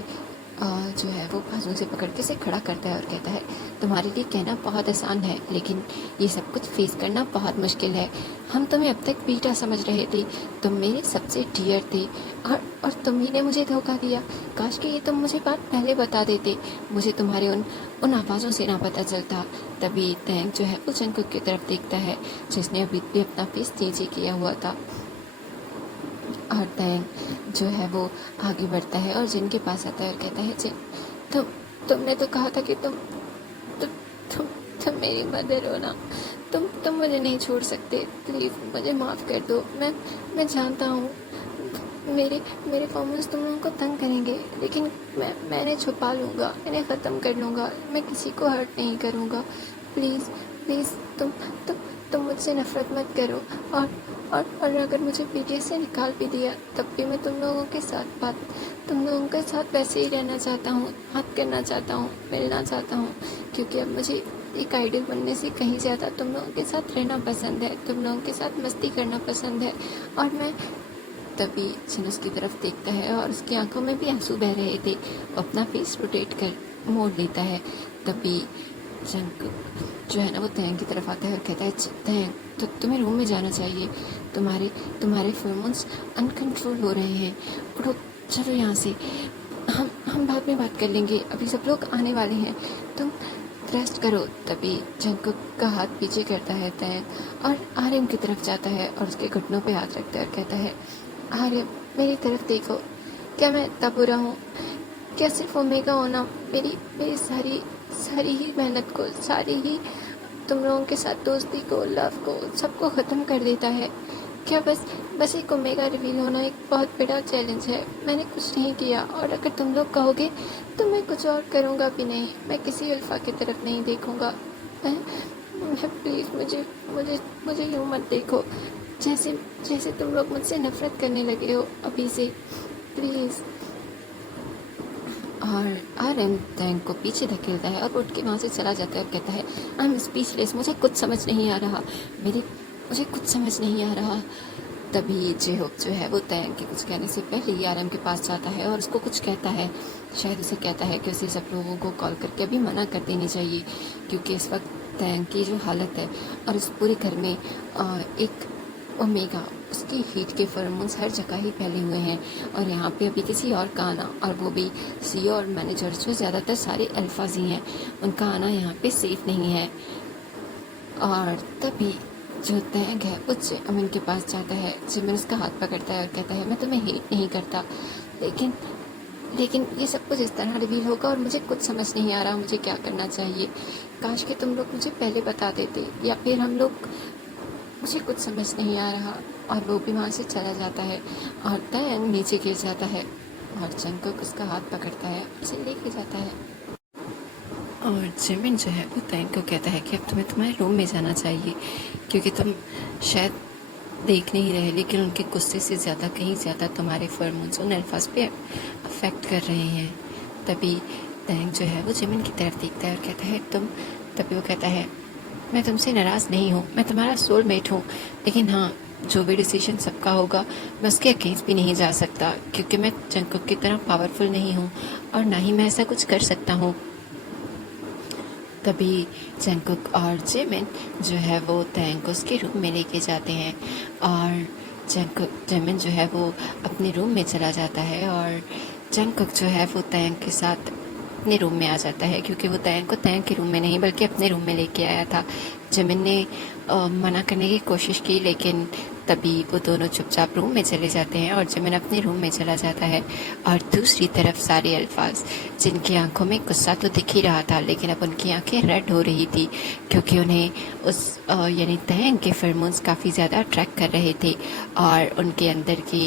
जो है वो बाजू से पकड़ के उसे खड़ा करता है और कहता है, तुम्हारे लिए कहना बहुत आसान है, लेकिन ये सब कुछ फेस करना बहुत मुश्किल है। हम तुम्हें अब तक बेटा समझ रहे थे, तुम मेरे सबसे डियर थे, और तुम ही ने मुझे धोखा दिया। काश कि ये तुम मुझे बात पहले बता देते, मुझे तुम्हारे उन आवाज़ों से ना पता चलता। तभी तैंग जो है वो जंगकुक की तरफ देखता है, जिसने अभी भी अपना फेस नीचे किया हुआ था। और तैंग जो है वो आगे बढ़ता है और जिन के पास आता है और कहता है, जिन, तुमने तो कहा था कि तुम तुम मेरी मदर हो ना। तुम मुझे नहीं छोड़ सकते। प्लीज़ मुझे माफ़ कर दो। मैं जानता हूँ मेरे फॉर्मूल्स तुम लोगों को तंग करेंगे, लेकिन मैंने छुपा लूँगा, इन्हें ख़त्म कर लूँगा। मैं किसी को हर्ट नहीं करूँगा। प्लीज़ प्लीज़ तुम मुझसे नफ़रत मत करो। और अगर मुझे पीटीएस से निकाल भी दिया तब भी मैं तुम लोगों के साथ वैसे ही रहना चाहता हूँ, बात करना चाहता हूँ, मिलना चाहता हूँ, क्योंकि अब मुझे एक आइडल बनने से कहीं ज़्यादा तुम लोगों के साथ रहना पसंद है, तुम लोगों के साथ मस्ती करना पसंद है। और मैं तभी जिन उसकी तरफ देखता है और उसकी आंखों में भी आंसू बह रहे थे, वो अपना फेस रोटेट कर मोड़ लेता है। तभी जंगकुक जो है ना वो तैंग की तरफ आता है और कहता है, तैंग तो तुम्हें रूम में जाना चाहिए, तुम्हारे फेरोमोन्स अनकंट्रोल हो रहे हैं। उठो, चलो यहाँ से, हम बाद में बात कर लेंगे, अभी सब लोग आने वाले हैं, तुम रेस्ट करो। तभी जंगकुक का हाथ पीछे करता है तैंग और आर्यम की तरफ जाता है और उसके घुटनों पे हाथ रखता है और कहता है, आर्यम मेरी तरफ देखो, क्या मैं इतना बुरा हूँ? क्या सिर्फ ओमेगा होना मेरी सारी ही मेहनत को, सारी ही तुम लोगों के साथ दोस्ती को, लव को, सबको ख़त्म कर देता है? क्या बस एक ओमेगा रिवील होना एक बहुत बड़ा चैलेंज है? मैंने कुछ नहीं किया, और अगर तुम लोग कहोगे तो मैं कुछ और करूँगा भी नहीं। मैं किसी अल्फ़ा की तरफ नहीं देखूँगा। मैं प्लीज़ मुझे यूँ मत देखो, जैसे तुम लोग मुझसे नफ़रत करने लगे हो अभी से, प्लीज़। और आर्यन तैंग को पीछे धकेलता है और उठ के वहाँ से चला जाता है और कहता है, आई एम स्पीचलेस, मुझे कुछ समझ नहीं आ रहा, मुझे कुछ समझ नहीं आ रहा। तभी जेहोप जो है वो तैंग के कुछ कहने से पहले ही आर्यन के पास जाता है और उसको कुछ कहता है। शायद उसे कहता है कि उसे सब लोगों को कॉल करके अभी मना कर देनी चाहिए, क्योंकि इस वक्त तैंग की जो हालत है और इस पूरे घर में एक ओमेगा, उसकी हीट के फेरोमोन्स हर जगह ही फैले हुए हैं, और यहाँ पे अभी किसी और का आना, और वो भी सीईओ और मैनेजर जो ज़्यादातर सारे अल्फाज ही हैं, उनका आना यहाँ पे सेफ नहीं है। और तभी जो तैंग है वो जिमिन के पास जाता है। जिमिन उसका हाथ पकड़ता है और कहता है, मैं तुम्हें हेट नहीं करता, लेकिन ये सब कुछ इस तरह रिवील होगा और मुझे कुछ समझ नहीं आ रहा मुझे क्या करना चाहिए। काश कि तुम लोग मुझे पहले बता देते, या फिर हम लोग, मुझे कुछ समझ नहीं आ रहा। और वो भी वहाँ से चला जाता है और तैंग नीचे गिर जाता है और जंगकुक उसका हाथ पकड़ता है, उसे लेके जाता है। और जिमिन जो है वो तैंग को कहता है कि अब तुम्हें तुम्हारे रूम में जाना चाहिए, क्योंकि तुम शायद देख नहीं रहे, लेकिन उनके गुस्से से ज़्यादा, कहीं ज़्यादा तुम्हारे फेरोमोन्स उन अल्फाज पे अफेक्ट कर रहे हैं। तभी तैंग जो है वो जिमिन की तरफ देखता है और कहता है, तभी वो कहता है, मैं तुमसे नाराज़ नहीं हूँ, मैं तुम्हारा सोलमेट हूँ, लेकिन हाँ, जो भी डिसीजन सबका होगा मैं उसके अगेंस्ट भी नहीं जा सकता, क्योंकि मैं जंगकुक की तरह पावरफुल नहीं हूँ और ना ही मैं ऐसा कुछ कर सकता हूँ। तभी जंगकुक और जिमिन जो है वो तैंग को उसके रूम में लेके जाते हैं और जिमिन जो है वो अपने रूम में चला जाता है और जंगकुक जो है वो तैंग के साथ अपने रूम में आ जाता है, क्योंकि वो तैंग को तैंग के रूम में नहीं बल्कि अपने रूम में लेके आया था। जिमिन ने मना करने की कोशिश की, लेकिन तभी वो दोनों चुपचाप रूम में चले जाते हैं और जिमिन अपने रूम में चला जाता है। और दूसरी तरफ सारे अल्फाज, जिनकी आंखों में गुस्सा तो दिख ही रहा था, लेकिन अब उनकी आंखें रेड हो रही थी, क्योंकि उन्हें उस यानी तैंग के फेरोमोन्स काफ़ी ज़्यादा अट्रैक्ट कर रहे थे और उनके अंदर की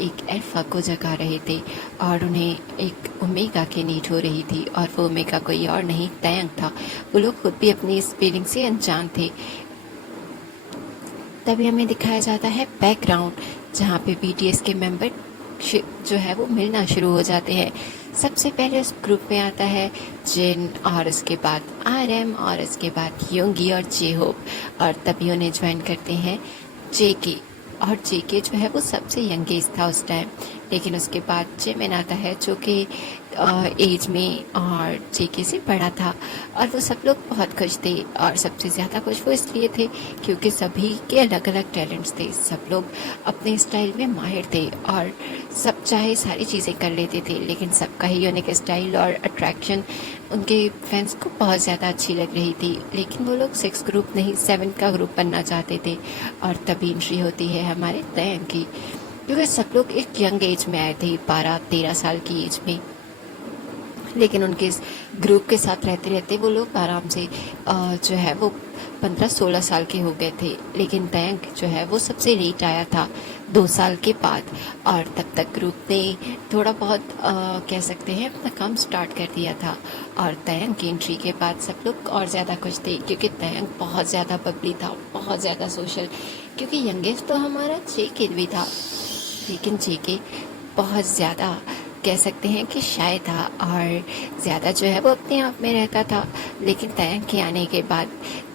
एक अल्फा को जगा रहे थे, और उन्हें एक ओमेगा की नीड हो रही थी, और वो ओमेगा कोई और नहीं तैंग था। वो लोग खुद भी अपनी इस फीलिंग से अनजान थे। तभी हमें दिखाया जाता है बैकग्राउंड, जहाँ पे बीटीएस के मेंबर जो है वो मिलना शुरू हो जाते हैं। सबसे पहले उस ग्रुप में आता है जिन, और उसके बाद आरएम, और उसके बाद योंगी और जेहोप, और तभी उन्हें ज्वाइन करते हैं जेके। और जेके जो है वो सबसे यंगेस्ट था उस टाइम, लेकिन उसके बाद जिमिन आता है जो कि एज में और जेके से बड़ा था, और वो सब लोग बहुत खुश थे। और सबसे ज़्यादा खुश वो इसलिए थे क्योंकि सभी के अलग अलग टैलेंट्स थे, सब लोग अपने स्टाइल में माहिर थे और सब चाहे सारी चीज़ें कर लेते थे, लेकिन सबका ही यूनिक स्टाइल और अट्रैक्शन उनके फैंस को बहुत ज़्यादा अच्छी लग रही थी। लेकिन वो लोग 6 ग्रुप नहीं 7 का ग्रुप बनना चाहते थे। और तभी एंट्री होती है हमारे तयंग की, क्योंकि सब लोग एक यंग एज में आए थे, 12-13 साल की एज में। लेकिन उनके इस ग्रुप के साथ रहते रहते वो लोग आराम से जो है वो 15-16 साल के हो गए थे। लेकिन तयंग जो है वो सबसे लेट आया था 2 साल के बाद, और तब तक ग्रुप ने थोड़ा बहुत कह सकते हैं अपना काम स्टार्ट कर दिया था। और तयंग की एंट्री के बाद सब लोग और ज़्यादा खुश थे, क्योंकि तयंग बहुत ज़्यादा बबली था, बहुत ज़्यादा सोशल। क्योंकि यंगेस्ट तो हमारा जेके भी था, लेकिन जेके बहुत ज़्यादा कह सकते हैं कि शाय था और ज़्यादा जो है वो अपने आप में रहता था। लेकिन तयंग के आने के बाद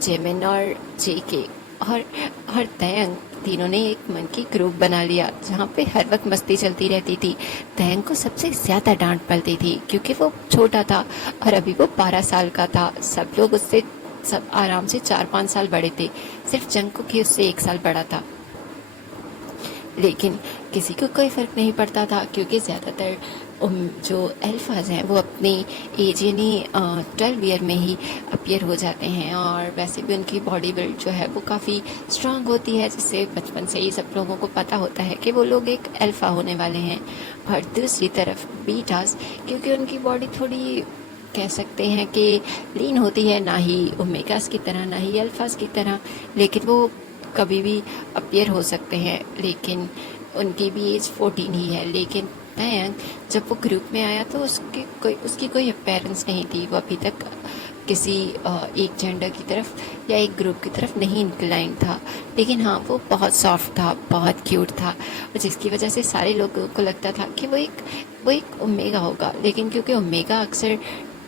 जिमिन और जेके और तयंग तीनों ने एक मन की ग्रुप बना लिया, जहाँ पे हर वक्त मस्ती चलती रहती थी। तयंग को सबसे ज़्यादा डांट पड़ती थी क्योंकि वो छोटा था और अभी वो 12 साल का था। सब लोग उससे सब आराम से 4-5 साल बड़े थे, सिर्फ जंगकुक ही उससे 1 साल बड़ा था। लेकिन किसी को कोई फ़र्क नहीं पड़ता था, क्योंकि ज़्यादातर जो अल्फाज हैं वो अपनी एज यानी 12 ईयर में ही अपीयर हो जाते हैं, और वैसे भी उनकी बॉडी बिल्ड जो है वो काफ़ी स्ट्रांग होती है, जिससे बचपन से ही सब लोगों को पता होता है कि वो लोग एक अल्फ़ा होने वाले हैं। और दूसरी तरफ बीटास, क्योंकि उनकी बॉडी थोड़ी कह सकते हैं कि लीन होती है, ना ही ओमेगास की तरह ना ही अल्फाज की तरह, लेकिन वो कभी भी अपीयर हो सकते हैं। लेकिन उनकी भी एज 14 ही है। लेकिन तयंग जब वो ग्रुप में आया तो उसकी कोई अपेरेंस नहीं थी, वो अभी तक किसी एक जेंडर की तरफ या एक ग्रुप की तरफ नहीं इंक्लाइन था। लेकिन हाँ, वो बहुत सॉफ्ट था, बहुत क्यूट था, और जिसकी वजह से सारे लोगों को लगता था कि वो एक ओमेगा होगा। लेकिन क्योंकि ओमेगा अक्सर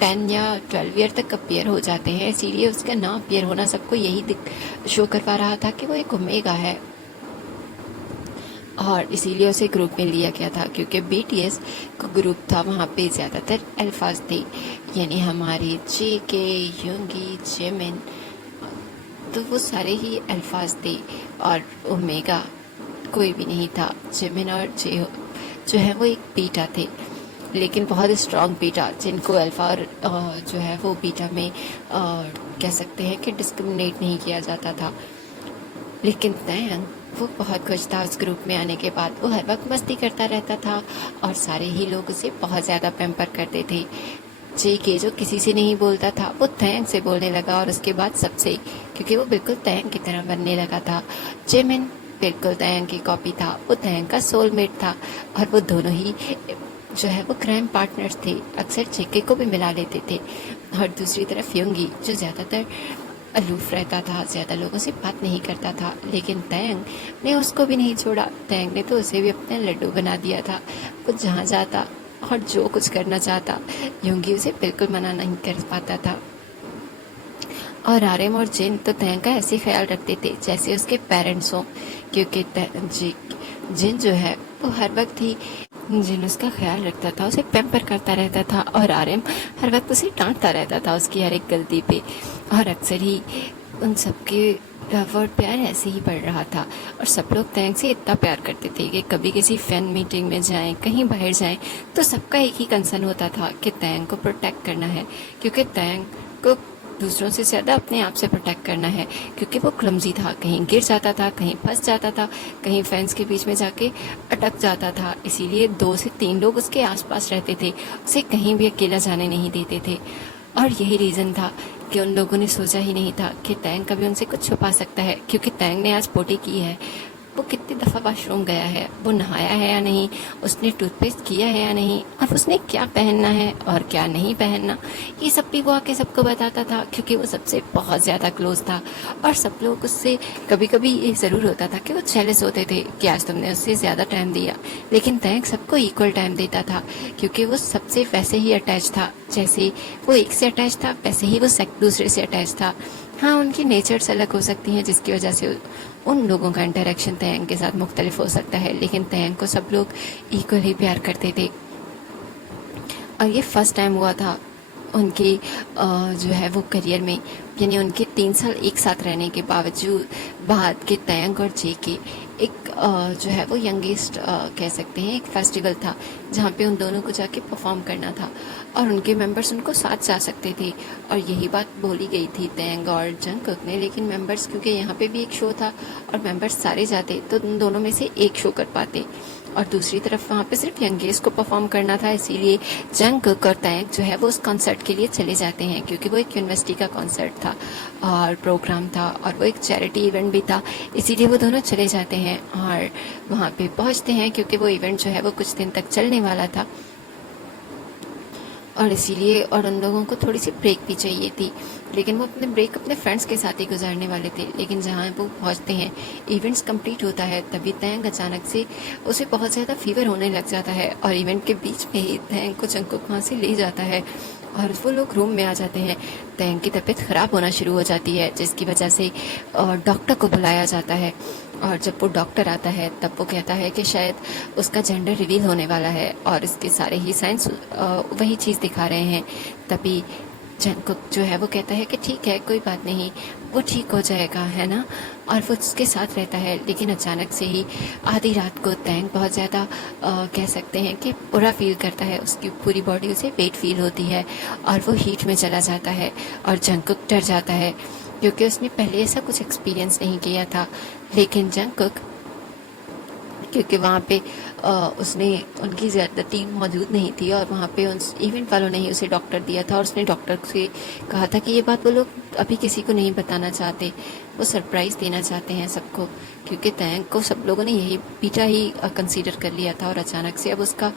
10 या 12 ईयर तक अपीयर हो जाते हैं, इसीलिए उसका ना अपीयर होना सबको यही शो करवा रहा था कि वो एक ओमेगा है, और इसीलिए उसे ग्रुप में लिया गया था। क्योंकि बीटीएस का ग्रुप था, वहाँ पे ज़्यादातर अल्फाज थे, यानी हमारे जेके, योंगी, जिमिन, तो वो सारे ही अल्फाज थे, और ओमेगा कोई भी नहीं था। जिमिन और जे जो है वो एक बीटा थे, लेकिन बहुत स्ट्रॉन्ग बीटा, जिनको अल्फ़ा और जो है वो बीटा में कह सकते हैं कि डिस्क्रिमिनेट नहीं किया जाता था। लेकिन तयंग वो बहुत खुश था उस ग्रुप में आने के बाद, वो हर वक्त मस्ती करता रहता था और सारे ही लोग उसे बहुत ज़्यादा पैम्पर करते थे। जेके जो किसी से नहीं बोलता था, वो तयंग से बोलने लगा, और उसके बाद सबसे, क्योंकि वो बिल्कुल तयंग की तरह बनने लगा था। जिमिन बिल्कुल तयंग की कॉपी था, वो तयंग का सोलमेट था, और वो दोनों ही जो है वो क्राइम पार्टनर्स थे, अक्सर जेके को भी मिला लेते थे। और दूसरी तरफ योंगी जो ज़्यादातर अलूफ रहता था, ज़्यादा लोगों से बात नहीं करता था, लेकिन तयंग ने उसको भी नहीं छोड़ा। तयंग ने तो उसे भी अपना लड्डू बना दिया था। वो जहाँ जाता और जो कुछ करना चाहता, योंगी उसे बिल्कुल मना नहीं कर पाता था। और आर्यम और जिन तो तयंग का ऐसे ख्याल रखते थे जैसे उसके पेरेंट्स हों, क्योंकि जिन जो है वो हर वक्त ही जिन उसका ख्याल रखता था, उसे पैम्पर करता रहता था, और आर्यम हर वक्त उसे डांटता रहता था उसकी हर एक गलती पे। और अक्सर ही उन सबके वर्ड प्यार ऐसे ही बढ़ रहा था, और सब लोग तयंग से इतना प्यार करते थे कि कभी किसी फैन मीटिंग में जाएं, कहीं बाहर जाएं, तो सबका एक ही कंसर्न होता था कि तयंग को प्रोटेक्ट करना है, क्योंकि तयंग को दूसरों से ज़्यादा अपने आप से प्रोटेक्ट करना है, क्योंकि वो क्लमजी था, कहीं गिर जाता था, कहीं फंस जाता था, कहीं फैंस के बीच में जाके अटक जाता था। इसीलिए 2 से 3 लोग उसके आसपास रहते थे, उसे कहीं भी अकेला जाने नहीं देते थे। और यही रीज़न था कि उन लोगों ने सोचा ही नहीं था कि तयंग कभी उनसे कुछ छुपा सकता है, क्योंकि तयंग ने आज पोटी की है, वो कितनी दफ़ा वॉशरूम गया है, वो नहाया है या नहीं, उसने टूथपेस्ट किया है या नहीं, और उसने क्या पहनना है और क्या नहीं पहनना, ये सब भी वो आके सबको बताता था, क्योंकि वो सबसे बहुत ज़्यादा क्लोज था। और सब लोग उससे कभी कभी ये ज़रूर होता था कि वो जेलस होते थे कि आज तुमने उससे ज़्यादा टाइम दिया, लेकिन तयंग सबको इक्वल टाइम देता था, क्योंकि वो सबसे वैसे ही अटैच था, जैसे वो एक से अटैच था वैसे ही वो दूसरे से अटैच था। हाँ, उनकी नेचर्स अलग हो सकती हैं जिसकी वजह से उन लोगों का इंटरेक्शन तयंग के साथ मुख्तलिफ हो सकता है, लेकिन तयंग को सब लोग इक्वली प्यार करते थे। और ये फर्स्ट टाइम हुआ था उनकी जो है वो करियर में, यानी उनके 3 साल एक साथ रहने के बावजूद बाद के तयंग और जे के एक जो है वो यंगेस्ट कह सकते हैं एक फेस्टिवल था जहाँ पे उन दोनों को जाके परफॉर्म करना था और उनके मेंबर्स उनको साथ जा सकते थे। और यही बात बोली गई थी तयंग और जंगकुक ने, लेकिन मेंबर्स क्योंकि यहाँ पे भी एक शो था और मेंबर्स सारे जाते तो उन दोनों में से एक शो कर पाते और दूसरी तरफ वहाँ पे सिर्फ यंगेस्ट को परफॉर्म करना था, इसीलिए जंगकुक और तयंग जो है वो उस कॉन्सर्ट के लिए चले जाते हैं क्योंकि वो एक यूनिवर्सिटी का कॉन्सर्ट था और प्रोग्राम था और वो एक चैरिटी इवेंट भी था, इसीलिए वो दोनों चले जाते हैं और वहाँ पे पहुँचते हैं क्योंकि वो इवेंट जो है वो कुछ दिन तक चलने वाला था और इसीलिए और उन लोगों को थोड़ी सी ब्रेक भी चाहिए थी, लेकिन वो अपने ब्रेक अपने फ्रेंड्स के साथ ही गुजारने वाले थे। लेकिन जहाँ वो पहुँचते हैं इवेंट्स कंप्लीट होता है तभी तयंग अचानक से उसे बहुत ज़्यादा फीवर होने लग जाता है और इवेंट के बीच में ही तयंग को जंगकुक वहाँ से ले जाता है और वो लोग रूम में आ जाते हैं। तयंग की तबीयत ख़राब होना शुरू हो जाती है जिसकी वजह से डॉक्टर को बुलाया जाता है और जब वो डॉक्टर आता है तब वो कहता है कि शायद उसका जेंडर रिवील होने वाला है और इसके सारे ही साइंस वही चीज़ दिखा रहे हैं। तभी जंगकुक जो है वो कहता है कि ठीक है कोई बात नहीं, वो ठीक हो जाएगा, है ना, और वो उसके साथ रहता है। लेकिन अचानक से ही आधी रात को तयंग बहुत ज़्यादा कह सकते हैं कि बुरा फील करता है, उसकी पूरी बॉडी उसे वेट फील होती है और वो हीट में चला जाता है और जंगकुक डर जाता है क्योंकि उसने पहले ऐसा कुछ एक्सपीरियंस नहीं किया था। लेकिन जंगकुक क्योंकि वहाँ पे उसने उनकी ज़्यादा टीम मौजूद नहीं थी और वहाँ पे उस इवेंट वालों ने ही उसे डॉक्टर दिया था और उसने डॉक्टर से कहा था कि ये बात वो लोग अभी किसी को नहीं बताना चाहते, वो सरप्राइज़ देना चाहते हैं सबको, क्योंकि तयंग को सब लोगों ने यही बीटा ही कंसीडर कर लिया था और अचानक से अब उसका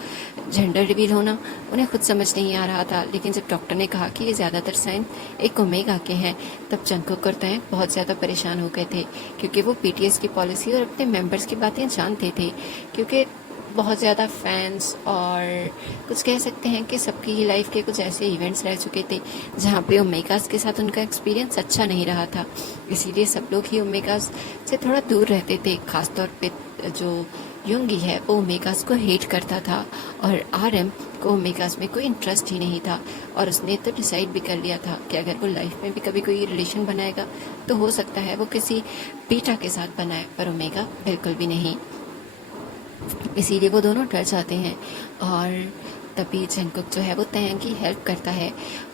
जेंडर रिवील होना उन्हें खुद समझ नहीं आ रहा था। लेकिन जब डॉक्टर ने कहा कि ये ज़्यादातर साइन एक ओमेगा के हैं तब जंगकुक और तयंग बहुत ज़्यादा परेशान हो गए थे क्योंकि वो पीटीएस की पॉलिसी और अपने मेंबर्स की बातें जानते थे, क्योंकि बहुत ज़्यादा फैंस और कुछ कह सकते हैं कि सबकी ही लाइफ के कुछ ऐसे इवेंट्स रह चुके थे जहाँ पे ओमेगास के साथ उनका एक्सपीरियंस अच्छा नहीं रहा था, इसीलिए सब लोग ही ओमेगास से थोड़ा दूर रहते थे। ख़ासतौर पे जो युंगी है वो ओमेगास को हेट करता था और आरएम को ओमेगास में कोई इंटरेस्ट ही नहीं था और उसने तो डिसाइड भी कर लिया था कि अगर वो लाइफ में भी कभी कोई रिलेशन बनाएगा तो हो सकता है वो किसी बीटा के साथ बनाए, पर ओमेगा बिल्कुल भी नहीं। इसीलिए वो दोनों डर जाते हैं और तभी जंगकुक जो है वो तयंग की हेल्प करता है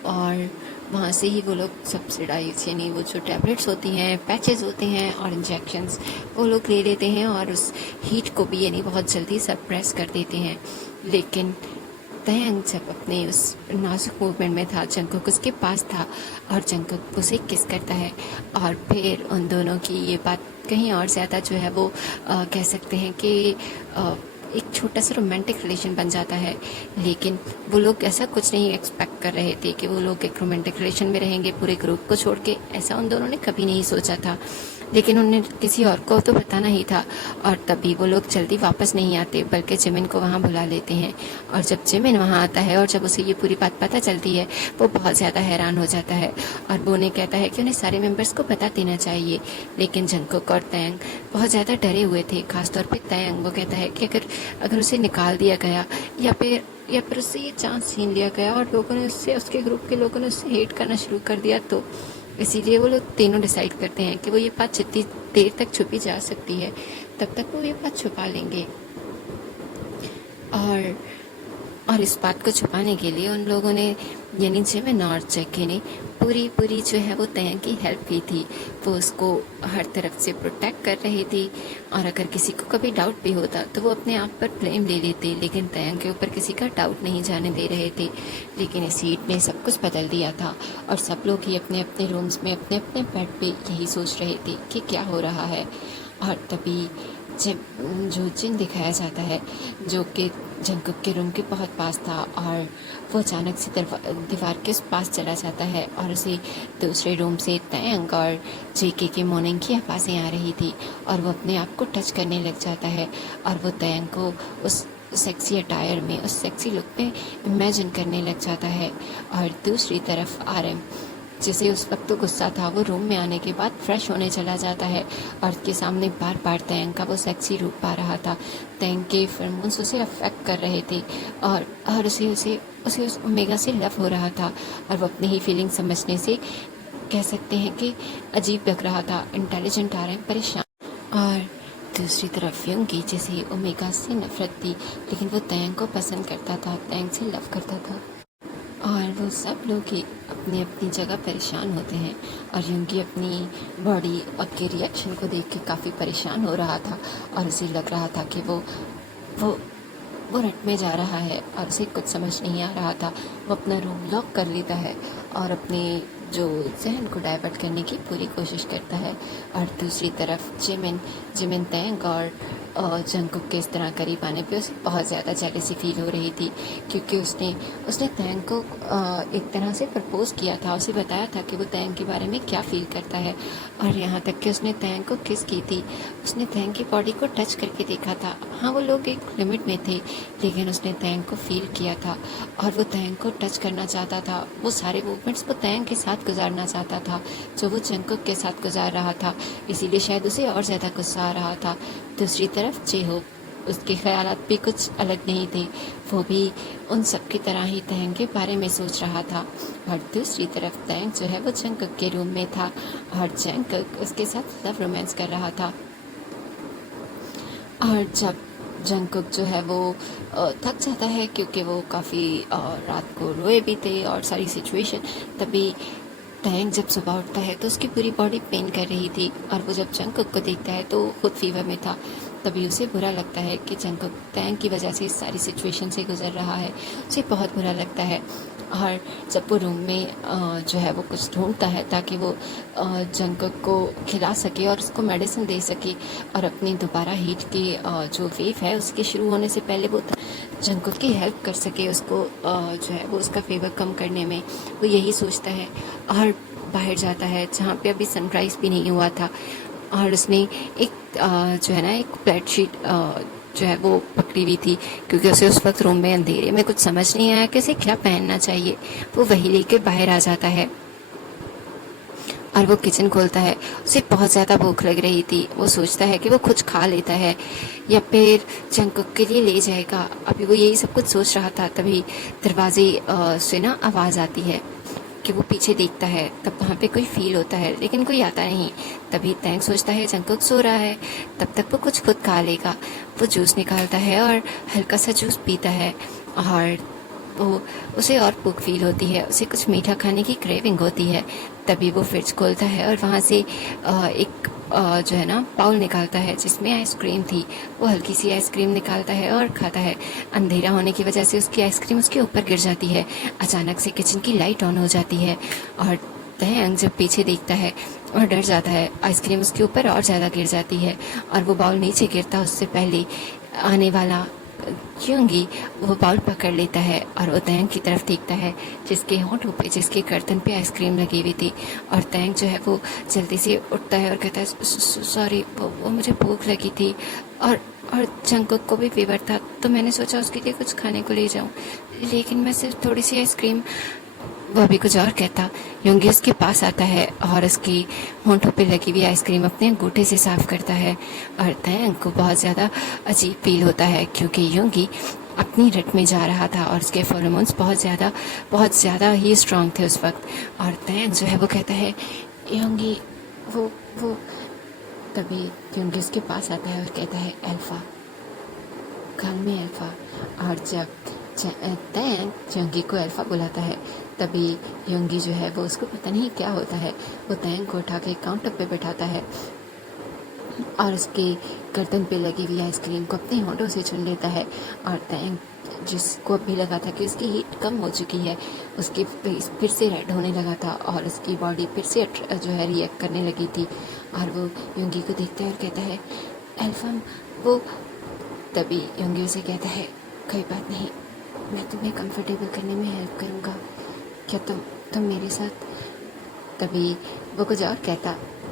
और वहाँ से ही वो लोग सब्सिडाइज यानी वो जो टैबलेट्स होती हैं, पैचेस होते हैं और इंजेक्शंस वो लोग ले लेते हैं और उस हीट को भी यानी बहुत जल्दी सप्रेस कर देते हैं। लेकिन तयंग जब अपने उस नाजुक मूवमेंट में था, जंगकुक उसके पास था और जंगकुक उसे किस करता है और फिर उन दोनों की ये बात कहीं और ज़्यादा जो है वो कह सकते हैं कि एक छोटा सा रोमांटिक रिलेशन बन जाता है। लेकिन वो लोग ऐसा कुछ नहीं एक्सपेक्ट कर रहे थे कि वो लोग एक रोमांटिक रिलेशन में रहेंगे पूरे ग्रुप को छोड़ के, ऐसा उन दोनों ने कभी नहीं सोचा था, लेकिन उन्हें किसी और को तो बताना ही था। और तभी वो लोग जल्दी वापस नहीं आते बल्कि जिमिन को वहाँ बुला लेते हैं और जब जिमिन वहाँ आता है और जब उसे ये पूरी बात पता चलती है वो बहुत ज़्यादा हैरान हो जाता है और वो उन्हें कहता है कि उन्हें सारे मेंबर्स को बता देना चाहिए। लेकिन जंगकुक और तयंग बहुत ज़्यादा डरे हुए थे, खासतौर पर तयंग। वो कहता है कि अगर उसे निकाल दिया गया या फिर उससे ये चांस छीन लिया गया और लोगों ने उससे उसके ग्रुप के लोगों ने उससे हेट करना शुरू कर दिया तो इसीलिए वो लोग तीनों डिसाइड करते हैं कि वो ये बात जितनी देर तक छुपी जा सकती है तब तक वो ये बात छुपा लेंगे। और इस बात को छुपाने के लिए उन लोगों ने यानी जिमिन और जैकी ने पूरी जो है वो तयंग की हेल्प की थी। वो उसको हर तरफ से प्रोटेक्ट कर रही थी और अगर किसी को कभी डाउट भी होता तो वो अपने आप पर ब्लेम ले लेते, लेकिन तयंग के ऊपर किसी का डाउट नहीं जाने दे रहे थे। लेकिन इस हीट ने सब कुछ बदल दिया था और सब लोग ही अपने अपने रूम्स में अपने अपने बेड पे यही सोच रहे थे कि क्या हो रहा है। और तभी जब जो जिन दिखाया जाता है जो कि जंगकुक के रूम के बहुत पास था और वो अचानक से दीवार के उस पास चला जाता है और उसे दूसरे रूम से तयंग और जेके की मॉर्निंग की आवाज़ें आ रही थी और वो अपने आप को टच करने लग जाता है और वो तयंग को उस सेक्सी अटायर में उस सेक्सी लुक में इमेजिन करने लग जाता है। और दूसरी तरफ आरएम जैसे उस वक्त तो गुस्सा था, वो रूम में आने के बाद फ्रेश होने चला जाता है और उसके सामने बार बार तैंग का वो सेक्सी रूप आ रहा था। तैंग के फेरोमोन्स उसे अफेक्ट कर रहे थे और उसे उसे उसे उस ओमेगा से लव हो रहा था और वो अपनी ही फीलिंग समझने से कह सकते हैं कि अजीब लग रहा था, इंटेलिजेंट आ रहे हैं, परेशान। और दूसरी तरफ युंगी, जैसे ओमेगा से नफरत थी, लेकिन वो तैंग को पसंद करता था, तैंग से लव करता था और वो सब लोग ही अपनी अपनी जगह परेशान होते हैं। और युंगी अपनी बॉडी के रिएक्शन को देख के काफ़ी परेशान हो रहा था और उसे लग रहा था कि वो वो रट में जा रहा है और उसे कुछ समझ नहीं आ रहा था। वो अपना रूम लॉक कर लेता है और अपने जो जहन को डाइवर्ट करने की पूरी कोशिश करता है। और दूसरी तरफ जिमिन तैंग और जंगकुक के इस तरह करीब आने पे उसे बहुत ज़्यादा जेलसी फील हो रही थी, क्योंकि उसने तैंग को एक तरह से प्रपोज किया था, उसे बताया था कि वो तैंग के बारे में क्या फील करता है। और यहाँ तक कि उसने तैंग को किस की थी, उसने तैंग की बॉडी को टच करके देखा था। हाँ, वो लोग एक लिमिट में थे, लेकिन उसने तैंग को फील किया था और वो तैंग को टच करना चाहता था। वो सारे मूवमेंट्स वो तैंग के साथ गुजारना चाहता था जो वो जंगकुक के साथ गुजार रहा था, इसीलिए शायद उसे और ज़्यादा गुस्सा आ रहा था। दूसरी तरफ जेहोप, उसके ख्यालात भी कुछ अलग नहीं थे, वो भी उन सब की तरह ही तैंग के बारे में सोच रहा था। और दूसरी तरफ तैंग जो है वो जंगकुक के रूम में था और जंगकुक उसके साथ लव रोमांस कर रहा था। और जब जंगकुक जो है वो थक जाता है, क्योंकि वो काफ़ी रात को रोए भी थे और सारी सिचुएशन, तभी तैंग जब सुबह उठता है तो उसकी पूरी बॉडी पेन कर रही थी और वो जब जंगकुक को देखता है तो खुद फीवर में था। तभी उसे बुरा लगता है कि जंगकुक तैंग की वजह से इस सारी सिचुएशन से गुजर रहा है, उसे बहुत बुरा लगता है। और जब वो रूम में जो है वो कुछ ढूंढता है ताकि वो जंगकुक को खिला सके और उसको मेडिसिन दे सके और अपनी दोबारा हीट की जो वेव है उसके शुरू होने से पहले वो जंगकुक की हेल्प कर सके, उसको जो है वो उसका फेवर कम करने में, वो यही सोचता है। और बाहर जाता है जहाँ पे अभी सनराइज़ भी नहीं हुआ था और उसने एक जो है ना एक बेडशीट जो है वो पकड़ी हुई थी, क्योंकि उसे उस वक्त रूम में अंधेरे में कुछ समझ नहीं आया कि उसे क्या पहनना चाहिए। वो वही लेके बाहर आ जाता है और वो किचन खोलता है। उसे बहुत ज़्यादा भूख लग रही थी, वो सोचता है कि वो कुछ खा लेता है या फिर जंगकुक के लिए ले जाएगा। अभी वो यही सब कुछ सोच रहा था, तभी दरवाजे से ना आवाज़ आती है कि वो पीछे देखता है, तब वहाँ पे कोई फील होता है लेकिन कोई आता नहीं। तभी तैंग सोचता है जंगकुक सो रहा है, तब तक वो कुछ खुद खा लेगा। वो जूस निकालता है और हल्का सा जूस पीता है और वो उसे और भूख फील होती है, उसे कुछ मीठा खाने की क्रेविंग होती है। तभी वो फ्रिज खोलता है और वहाँ से एक जो है ना बाउल निकालता है जिसमें आइसक्रीम थी। वो हल्की सी आइसक्रीम निकालता है और खाता है। अंधेरा होने की वजह से उसकी आइसक्रीम उसके ऊपर गिर जाती है। अचानक से किचन की लाइट ऑन हो जाती है और तैंग जब पीछे देखता है और डर जाता है, आइसक्रीम उसके ऊपर और ज़्यादा गिर जाती है और वो बाउल नीचे गिरता उससे पहले आने वाला युंगी वो बाउल पकड़ लेता है और वो तैंग की तरफ देखता है जिसके होंठों पे, जिसके गर्दन पे आइसक्रीम लगी हुई थी। और तैंग जो है वो जल्दी से उठता है और कहता है सॉरी, वो मुझे भूख लगी थी और जंगकुक को भी फीवर था तो मैंने सोचा उसके लिए कुछ खाने को ले जाऊं, लेकिन मैं सिर्फ थोड़ी सी आइसक्रीम। वो अभी कुछ और कहता, योंगी उसके पास आता है और उसकी होंठों पे लगी हुई आइसक्रीम अपने अंगूठे से साफ करता है। और तैंग को बहुत ज़्यादा अजीब फील होता है क्योंकि योंगी अपनी रट में जा रहा था और उसके फेरोमोन्स बहुत ज़्यादा ही स्ट्रांग थे उस वक्त। और तैंग जो है वो कहता है योंगी वो तभी योंगी उसके पास आता है और कहता है अल्फ़ा, कल में अल्फ़ा। और जब तैंग योंगी को अल्फ़ा बुलाता है तभी योंगी जो है वो उसको पता नहीं क्या होता है, वो तैंग को उठा के काउंटर पे बैठाता है और उसके गर्दन पे लगी हुई आइसक्रीम को अपने होंठों से चुन लेता है। और तैंग जिसको अभी लगा था कि उसकी हीट कम हो चुकी है, उसकी फेस फिर से रेड होने लगा था और उसकी बॉडी फिर से जो है रिएक्ट करने लगी थी। और वो योंगी को देखता है और कहता है अल्फ़ा वो। तभी योंगी उसे कहता है कोई बात नहीं, मैं तुम्हें कंफर्टेबल करने में हेल्प करूँगा, क्या तुम मेरे साथ। तभी वो कुछ और कहता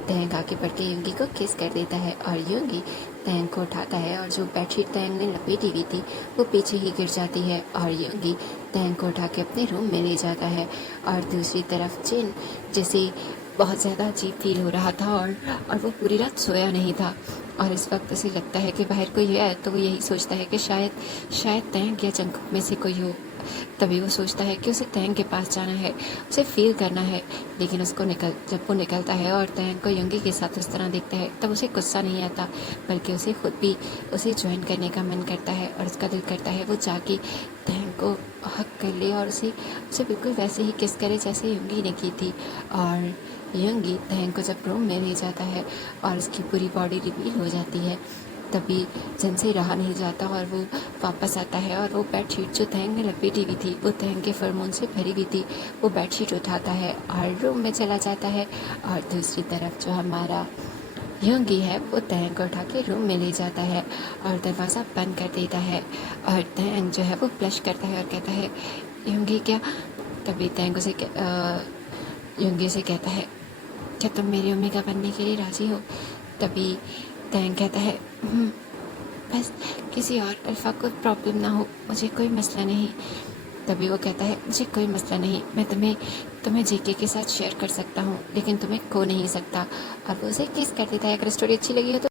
तैंग आगे बढ़ के युंगी को किस कर देता है और युंगी तैंग को उठाता है और जो बेडशीट तैंग ने लपेटी हुई थी वो पीछे ही गिर जाती है और युंगी तैंग को उठा के अपने रूम में ले जाता है। और दूसरी तरफ जिन जैसे बहुत ज़्यादा अजीब फील हो रहा था और वो पूरी रात सोया नहीं था और इस वक्त उसे लगता है कि बाहर कोई है तो वो यही सोचता है कि शायद तैंग या जंकुक में से कोई हो। तभी वो सोचता है कि उसे तैंग के पास जाना है, उसे फील करना है। लेकिन जब वो निकलता है और तैंग को युंगी के साथ उस तरह देखता है तब उसे गुस्सा नहीं आता, बल्कि उसे खुद भी उसे ज्वाइन करने का मन करता है और उसका दिल करता है वो जाके तैंग को हक कर ले और उसे बिल्कुल वैसे ही किस करे जैसे युंगी ने की थी। और युंगी तैंग को जब रूम में ले जाता है और उसकी पूरी बॉडी रिवील हो जाती है, तभी जन से रहा नहीं जाता और वो वापस आता है और वो बेडशीट जो तैंग ने लपेटी हुई थी वो तैंग के फरमोन से भरी हुई थी, वो बेडशीट उठाता है और रूम में चला जाता है। और दूसरी तरफ जो हमारा युंगी है वो तैंग को उठा के रूम में ले जाता है और दरवाज़ा बंद कर देता है। और तैंग जो है वो ब्लश करता है और कहता है युंगी क्या। तभी तैंग युंगी से कहता है क्या तुम मेरी ओमेगा बनने के लिए राज़ी हो। तभी तैंग कहता है बस किसी और अल्फ़ा को प्रॉब्लम ना हो, मुझे कोई मसला नहीं। तभी वो कहता है मुझे कोई मसला नहीं, मैं तुम्हें जेके के साथ शेयर कर सकता हूँ लेकिन तुम्हें खो नहीं सकता। और वो उसे किस कर देता है। अगर स्टोरी अच्छी लगी हो तो